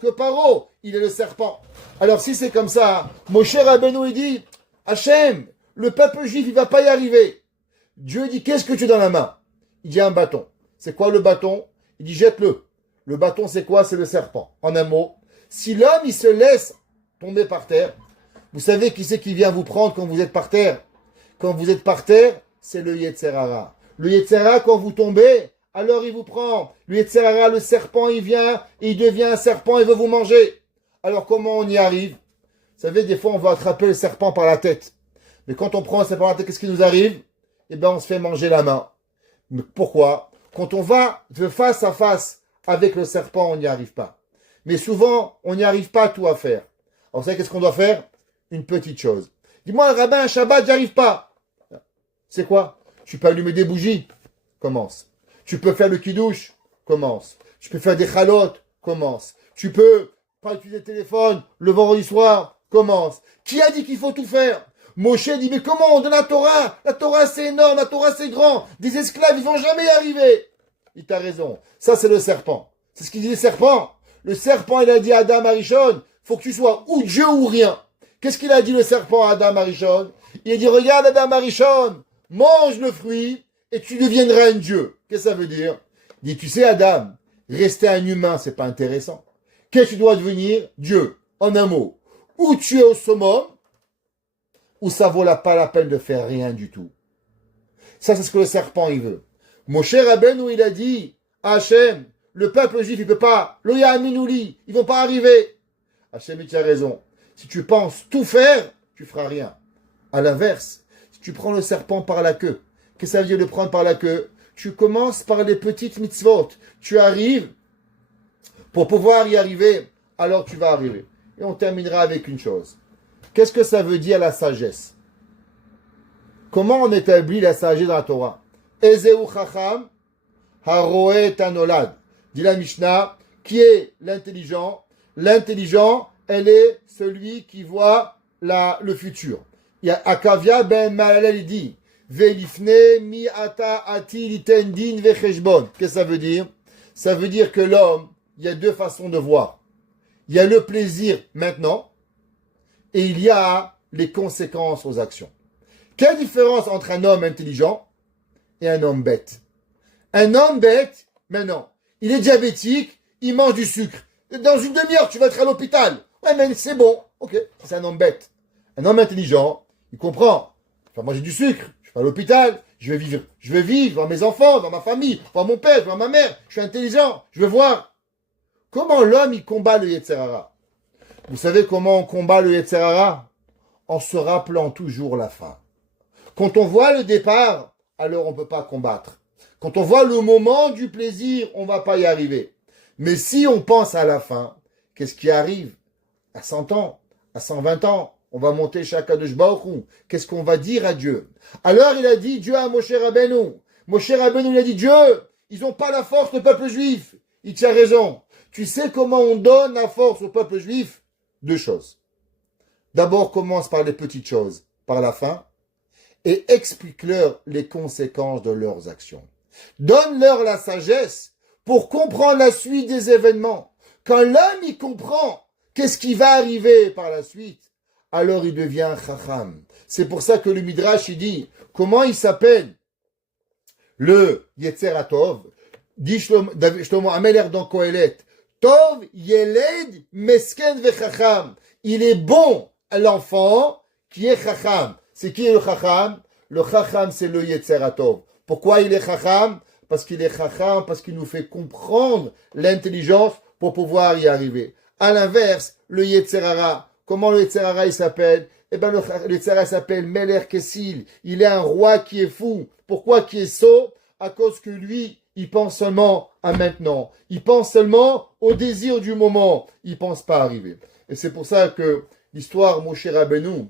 Il est le serpent. Alors si c'est comme ça, Moshe Rabbeinu il dit, Hachem, le peuple juif il va pas y arriver. Dieu dit, qu'est-ce que tu as dans la main? Il dit un bâton. C'est quoi le bâton? Il dit, jette-le. Le bâton c'est quoi? C'est le serpent. En un mot, si l'homme il se laisse tomber par terre, vous savez qui c'est qui vient vous prendre quand vous êtes par terre? Quand vous êtes par terre, c'est le Yetzer Hara. Le Yetzer Hara, quand vous tombez, alors il vous prend. Le Yetzer Hara, le serpent, il vient, il devient un serpent, il veut vous manger. Alors comment on y arrive? Vous savez, des fois on va attraper le serpent par la tête. Mais quand on prend le serpent par la tête, qu'est-ce qui nous arrive? Eh bien on se fait manger la main. Mais pourquoi? Quand on va de face à face avec le serpent, on n'y arrive pas. Mais souvent, on n'y arrive pas à tout à faire. Alors vous savez qu'est-ce qu'on doit faire? Une petite chose. Dis-moi, rabbin, un Shabbat, j'y arrive pas. C'est quoi? Tu peux allumer des bougies. Commence. Tu peux faire le kidouche. Commence. Tu peux faire des chalotes. Commence. Tu peux pas utiliser le téléphone le vendredi soir. Commence. Qui a dit qu'il faut tout faire? Moshe dit, mais comment on donne la Torah? La Torah c'est énorme, la Torah c'est grand. Des esclaves, ils vont jamais y arriver. Il t'a raison. Ça c'est le serpent. C'est ce qu'il dit le serpent. Le serpent, il a dit à Adam Arishon, faut que tu sois ou Dieu ou rien. Qu'est-ce qu'il a dit le serpent à Adam Arishon? Il a dit, regarde Adam Arishon, mange le fruit et tu deviendras un Dieu. Qu'est-ce que ça veut dire? Il dit, tu sais Adam, rester un humain, c'est pas intéressant. Qu'est-ce que tu dois devenir? Dieu. En un mot. Ou tu es au summum, ou ça vaut pas la peine de faire rien du tout. Ça, c'est ce que le serpent, il veut. Moshe Rabbeinu, il a dit, Hachem, le peuple juif, il peut pas, Loya Aminouli, ils vont pas arriver. Hachem, tu as raison. Si tu penses tout faire, tu feras rien. À l'inverse, si tu prends le serpent par la queue, qu'est-ce que ça veut dire de prendre par la queue? Tu commences par les petites mitzvot. Tu arrives, pour pouvoir y arriver, alors tu vas arriver. Et on terminera avec une chose. Qu'est-ce que ça veut dire la sagesse? Comment on établit la sagesse dans la Torah? Ezeu chacham haroe tanolad. Dit la Mishnah, qui est l'intelligent? L'intelligent, elle est celui qui voit le futur. Il y a Akavia ben Malalel, il dit, Velifne mi ata ati liten din vecheshbon. Qu'est-ce que ça veut dire? Ça veut dire que l'homme, il y a deux façons de voir. Il y a le plaisir maintenant, et il y a les conséquences aux actions. Quelle différence entre un homme intelligent et un homme bête? Un homme bête, maintenant, il est diabétique, il mange du sucre. Dans une demi-heure, tu vas être à l'hôpital. Ouais, mais c'est bon. Ok, c'est un homme bête. Un homme intelligent, il comprend. Je vais manger du sucre, je vais à l'hôpital, je vais vivre, voir mes enfants, voir ma famille, voir mon père, voir ma mère. Je suis intelligent, je veux voir. Comment l'homme, il combat le Yetzer Hara? Vous savez comment on combat le Yetzer Hara? En se rappelant toujours la fin. Quand on voit le départ, alors on ne peut pas combattre. Quand on voit le moment du plaisir, on ne va pas y arriver. Mais si on pense à la fin, qu'est-ce qui arrive? À 100 ans, à 120 ans, on va monter chaque Kadosh Baruch Hu. Qu'est-ce qu'on va dire à Dieu? Alors il a dit Dieu à Moshe Rabbeinu. Moshe Rabbeinu, il a dit Dieu, ils n'ont pas la force, le peuple juif. Il tient raison. Tu sais comment on donne la force au peuple juif? Deux choses. D'abord, commence par les petites choses, par la fin, et explique-leur les conséquences de leurs actions. Donne-leur la sagesse pour comprendre la suite des événements. Quand l'homme y comprend qu'est-ce qui va arriver par la suite, alors il devient chacham. C'est pour ça que le Midrash il dit, comment il s'appelle le Yetzer HaTov? Dit Shlomo Ameler dans Kohelet, Tov Yeled Mesken Vechacham. Il est bon à l'enfant qui est chacham. C'est qui le chacham? Le chacham, c'est le Yetzer HaTov. Pourquoi il est chacham? Parce qu'il est chacham, parce qu'il nous fait comprendre l'intelligence pour pouvoir y arriver. À l'inverse, le Yetzer Hara, comment le Yetzer Hara il s'appelle? Eh bien, le Yetzer Hara s'appelle Meler Kessil. Il est un roi qui est fou. Pourquoi qui est sot? À cause que lui, il pense seulement à maintenant. Il pense seulement au désir du moment. Il pense pas arriver. Et c'est pour ça que l'histoire Moshe Rabbeinu,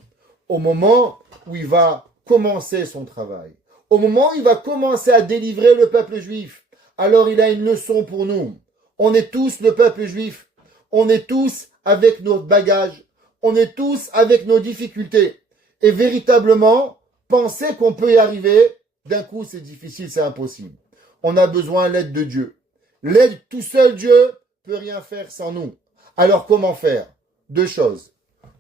au moment où il va commencer son travail, au moment où il va commencer à délivrer le peuple juif, alors il a une leçon pour nous. On est tous le peuple juif. On est tous avec nos bagages. On est tous avec nos difficultés. Et véritablement, penser qu'on peut y arriver, d'un coup c'est difficile, c'est impossible. On a besoin de l'aide de Dieu. L'aide tout seul, Dieu peut rien faire sans nous. Alors comment faire? Deux choses.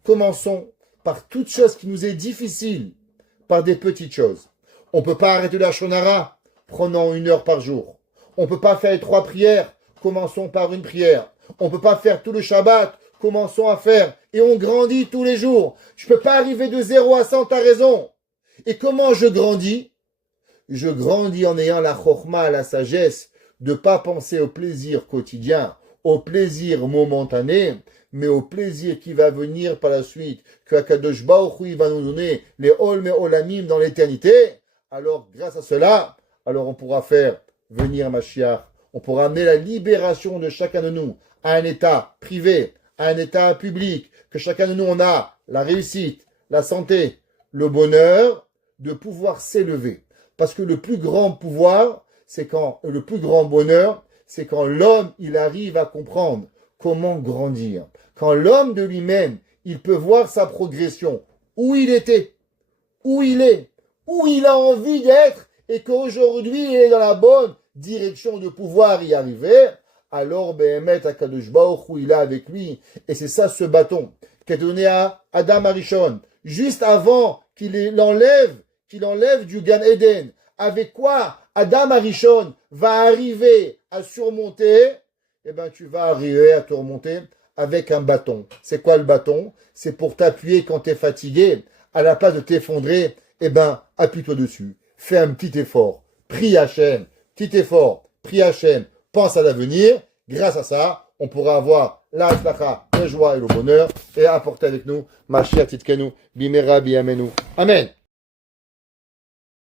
Commençons par toute chose qui nous est difficile, par des petites choses. On ne peut pas arrêter la shonara, prenons 1 heure par jour. On ne peut pas faire 3 prières, commençons par une prière. On ne peut pas faire tout le Shabbat, commençons à faire. Et on grandit tous les jours. Je ne peux pas arriver de 0 à 100, t'as raison. Et comment je grandis? Je grandis en ayant la chokhma, la sagesse, de ne pas penser au plaisir quotidien, au plaisir momentané, mais au plaisir qui va venir par la suite, que Akadosh Baruch Hu il va nous donner les Ol Me'olamim dans l'éternité. Alors, grâce à cela, alors on pourra faire venir Mashiach. On pourra amener la libération de chacun de nous à un état privé, à un état public, que chacun de nous on a la réussite, la santé, le bonheur, de pouvoir s'élever. Parce que le plus grand pouvoir, le plus grand bonheur, c'est quand l'homme, il arrive à comprendre comment grandir. Quand l'homme de lui-même, il peut voir sa progression, où il était, où il est, où il a envie d'être, et qu'aujourd'hui, il est dans la bonne direction de pouvoir y arriver, alors Behemet Akadosh Baruch Hu, il est avec lui. Et c'est ça ce bâton qui est donné à Adam Arishon, juste avant qu'il enlève du Gan Eden. Avec quoi Adam Arishon va arriver à surmonter? Eh bien, tu vas arriver à te remonter avec un bâton. C'est quoi le bâton? C'est pour t'appuyer quand tu es fatigué. À la place de t'effondrer, eh bien, appuie-toi dessus. Fais un petit effort. Prie Hachem. Petit effort. Prie Hachem. Pense à l'avenir. Grâce à ça, on pourra avoir la hatzlacha, la joie et le bonheur et apporter avec nous Mashiach Tzidkenu, Bimera Biyamenu. Amen.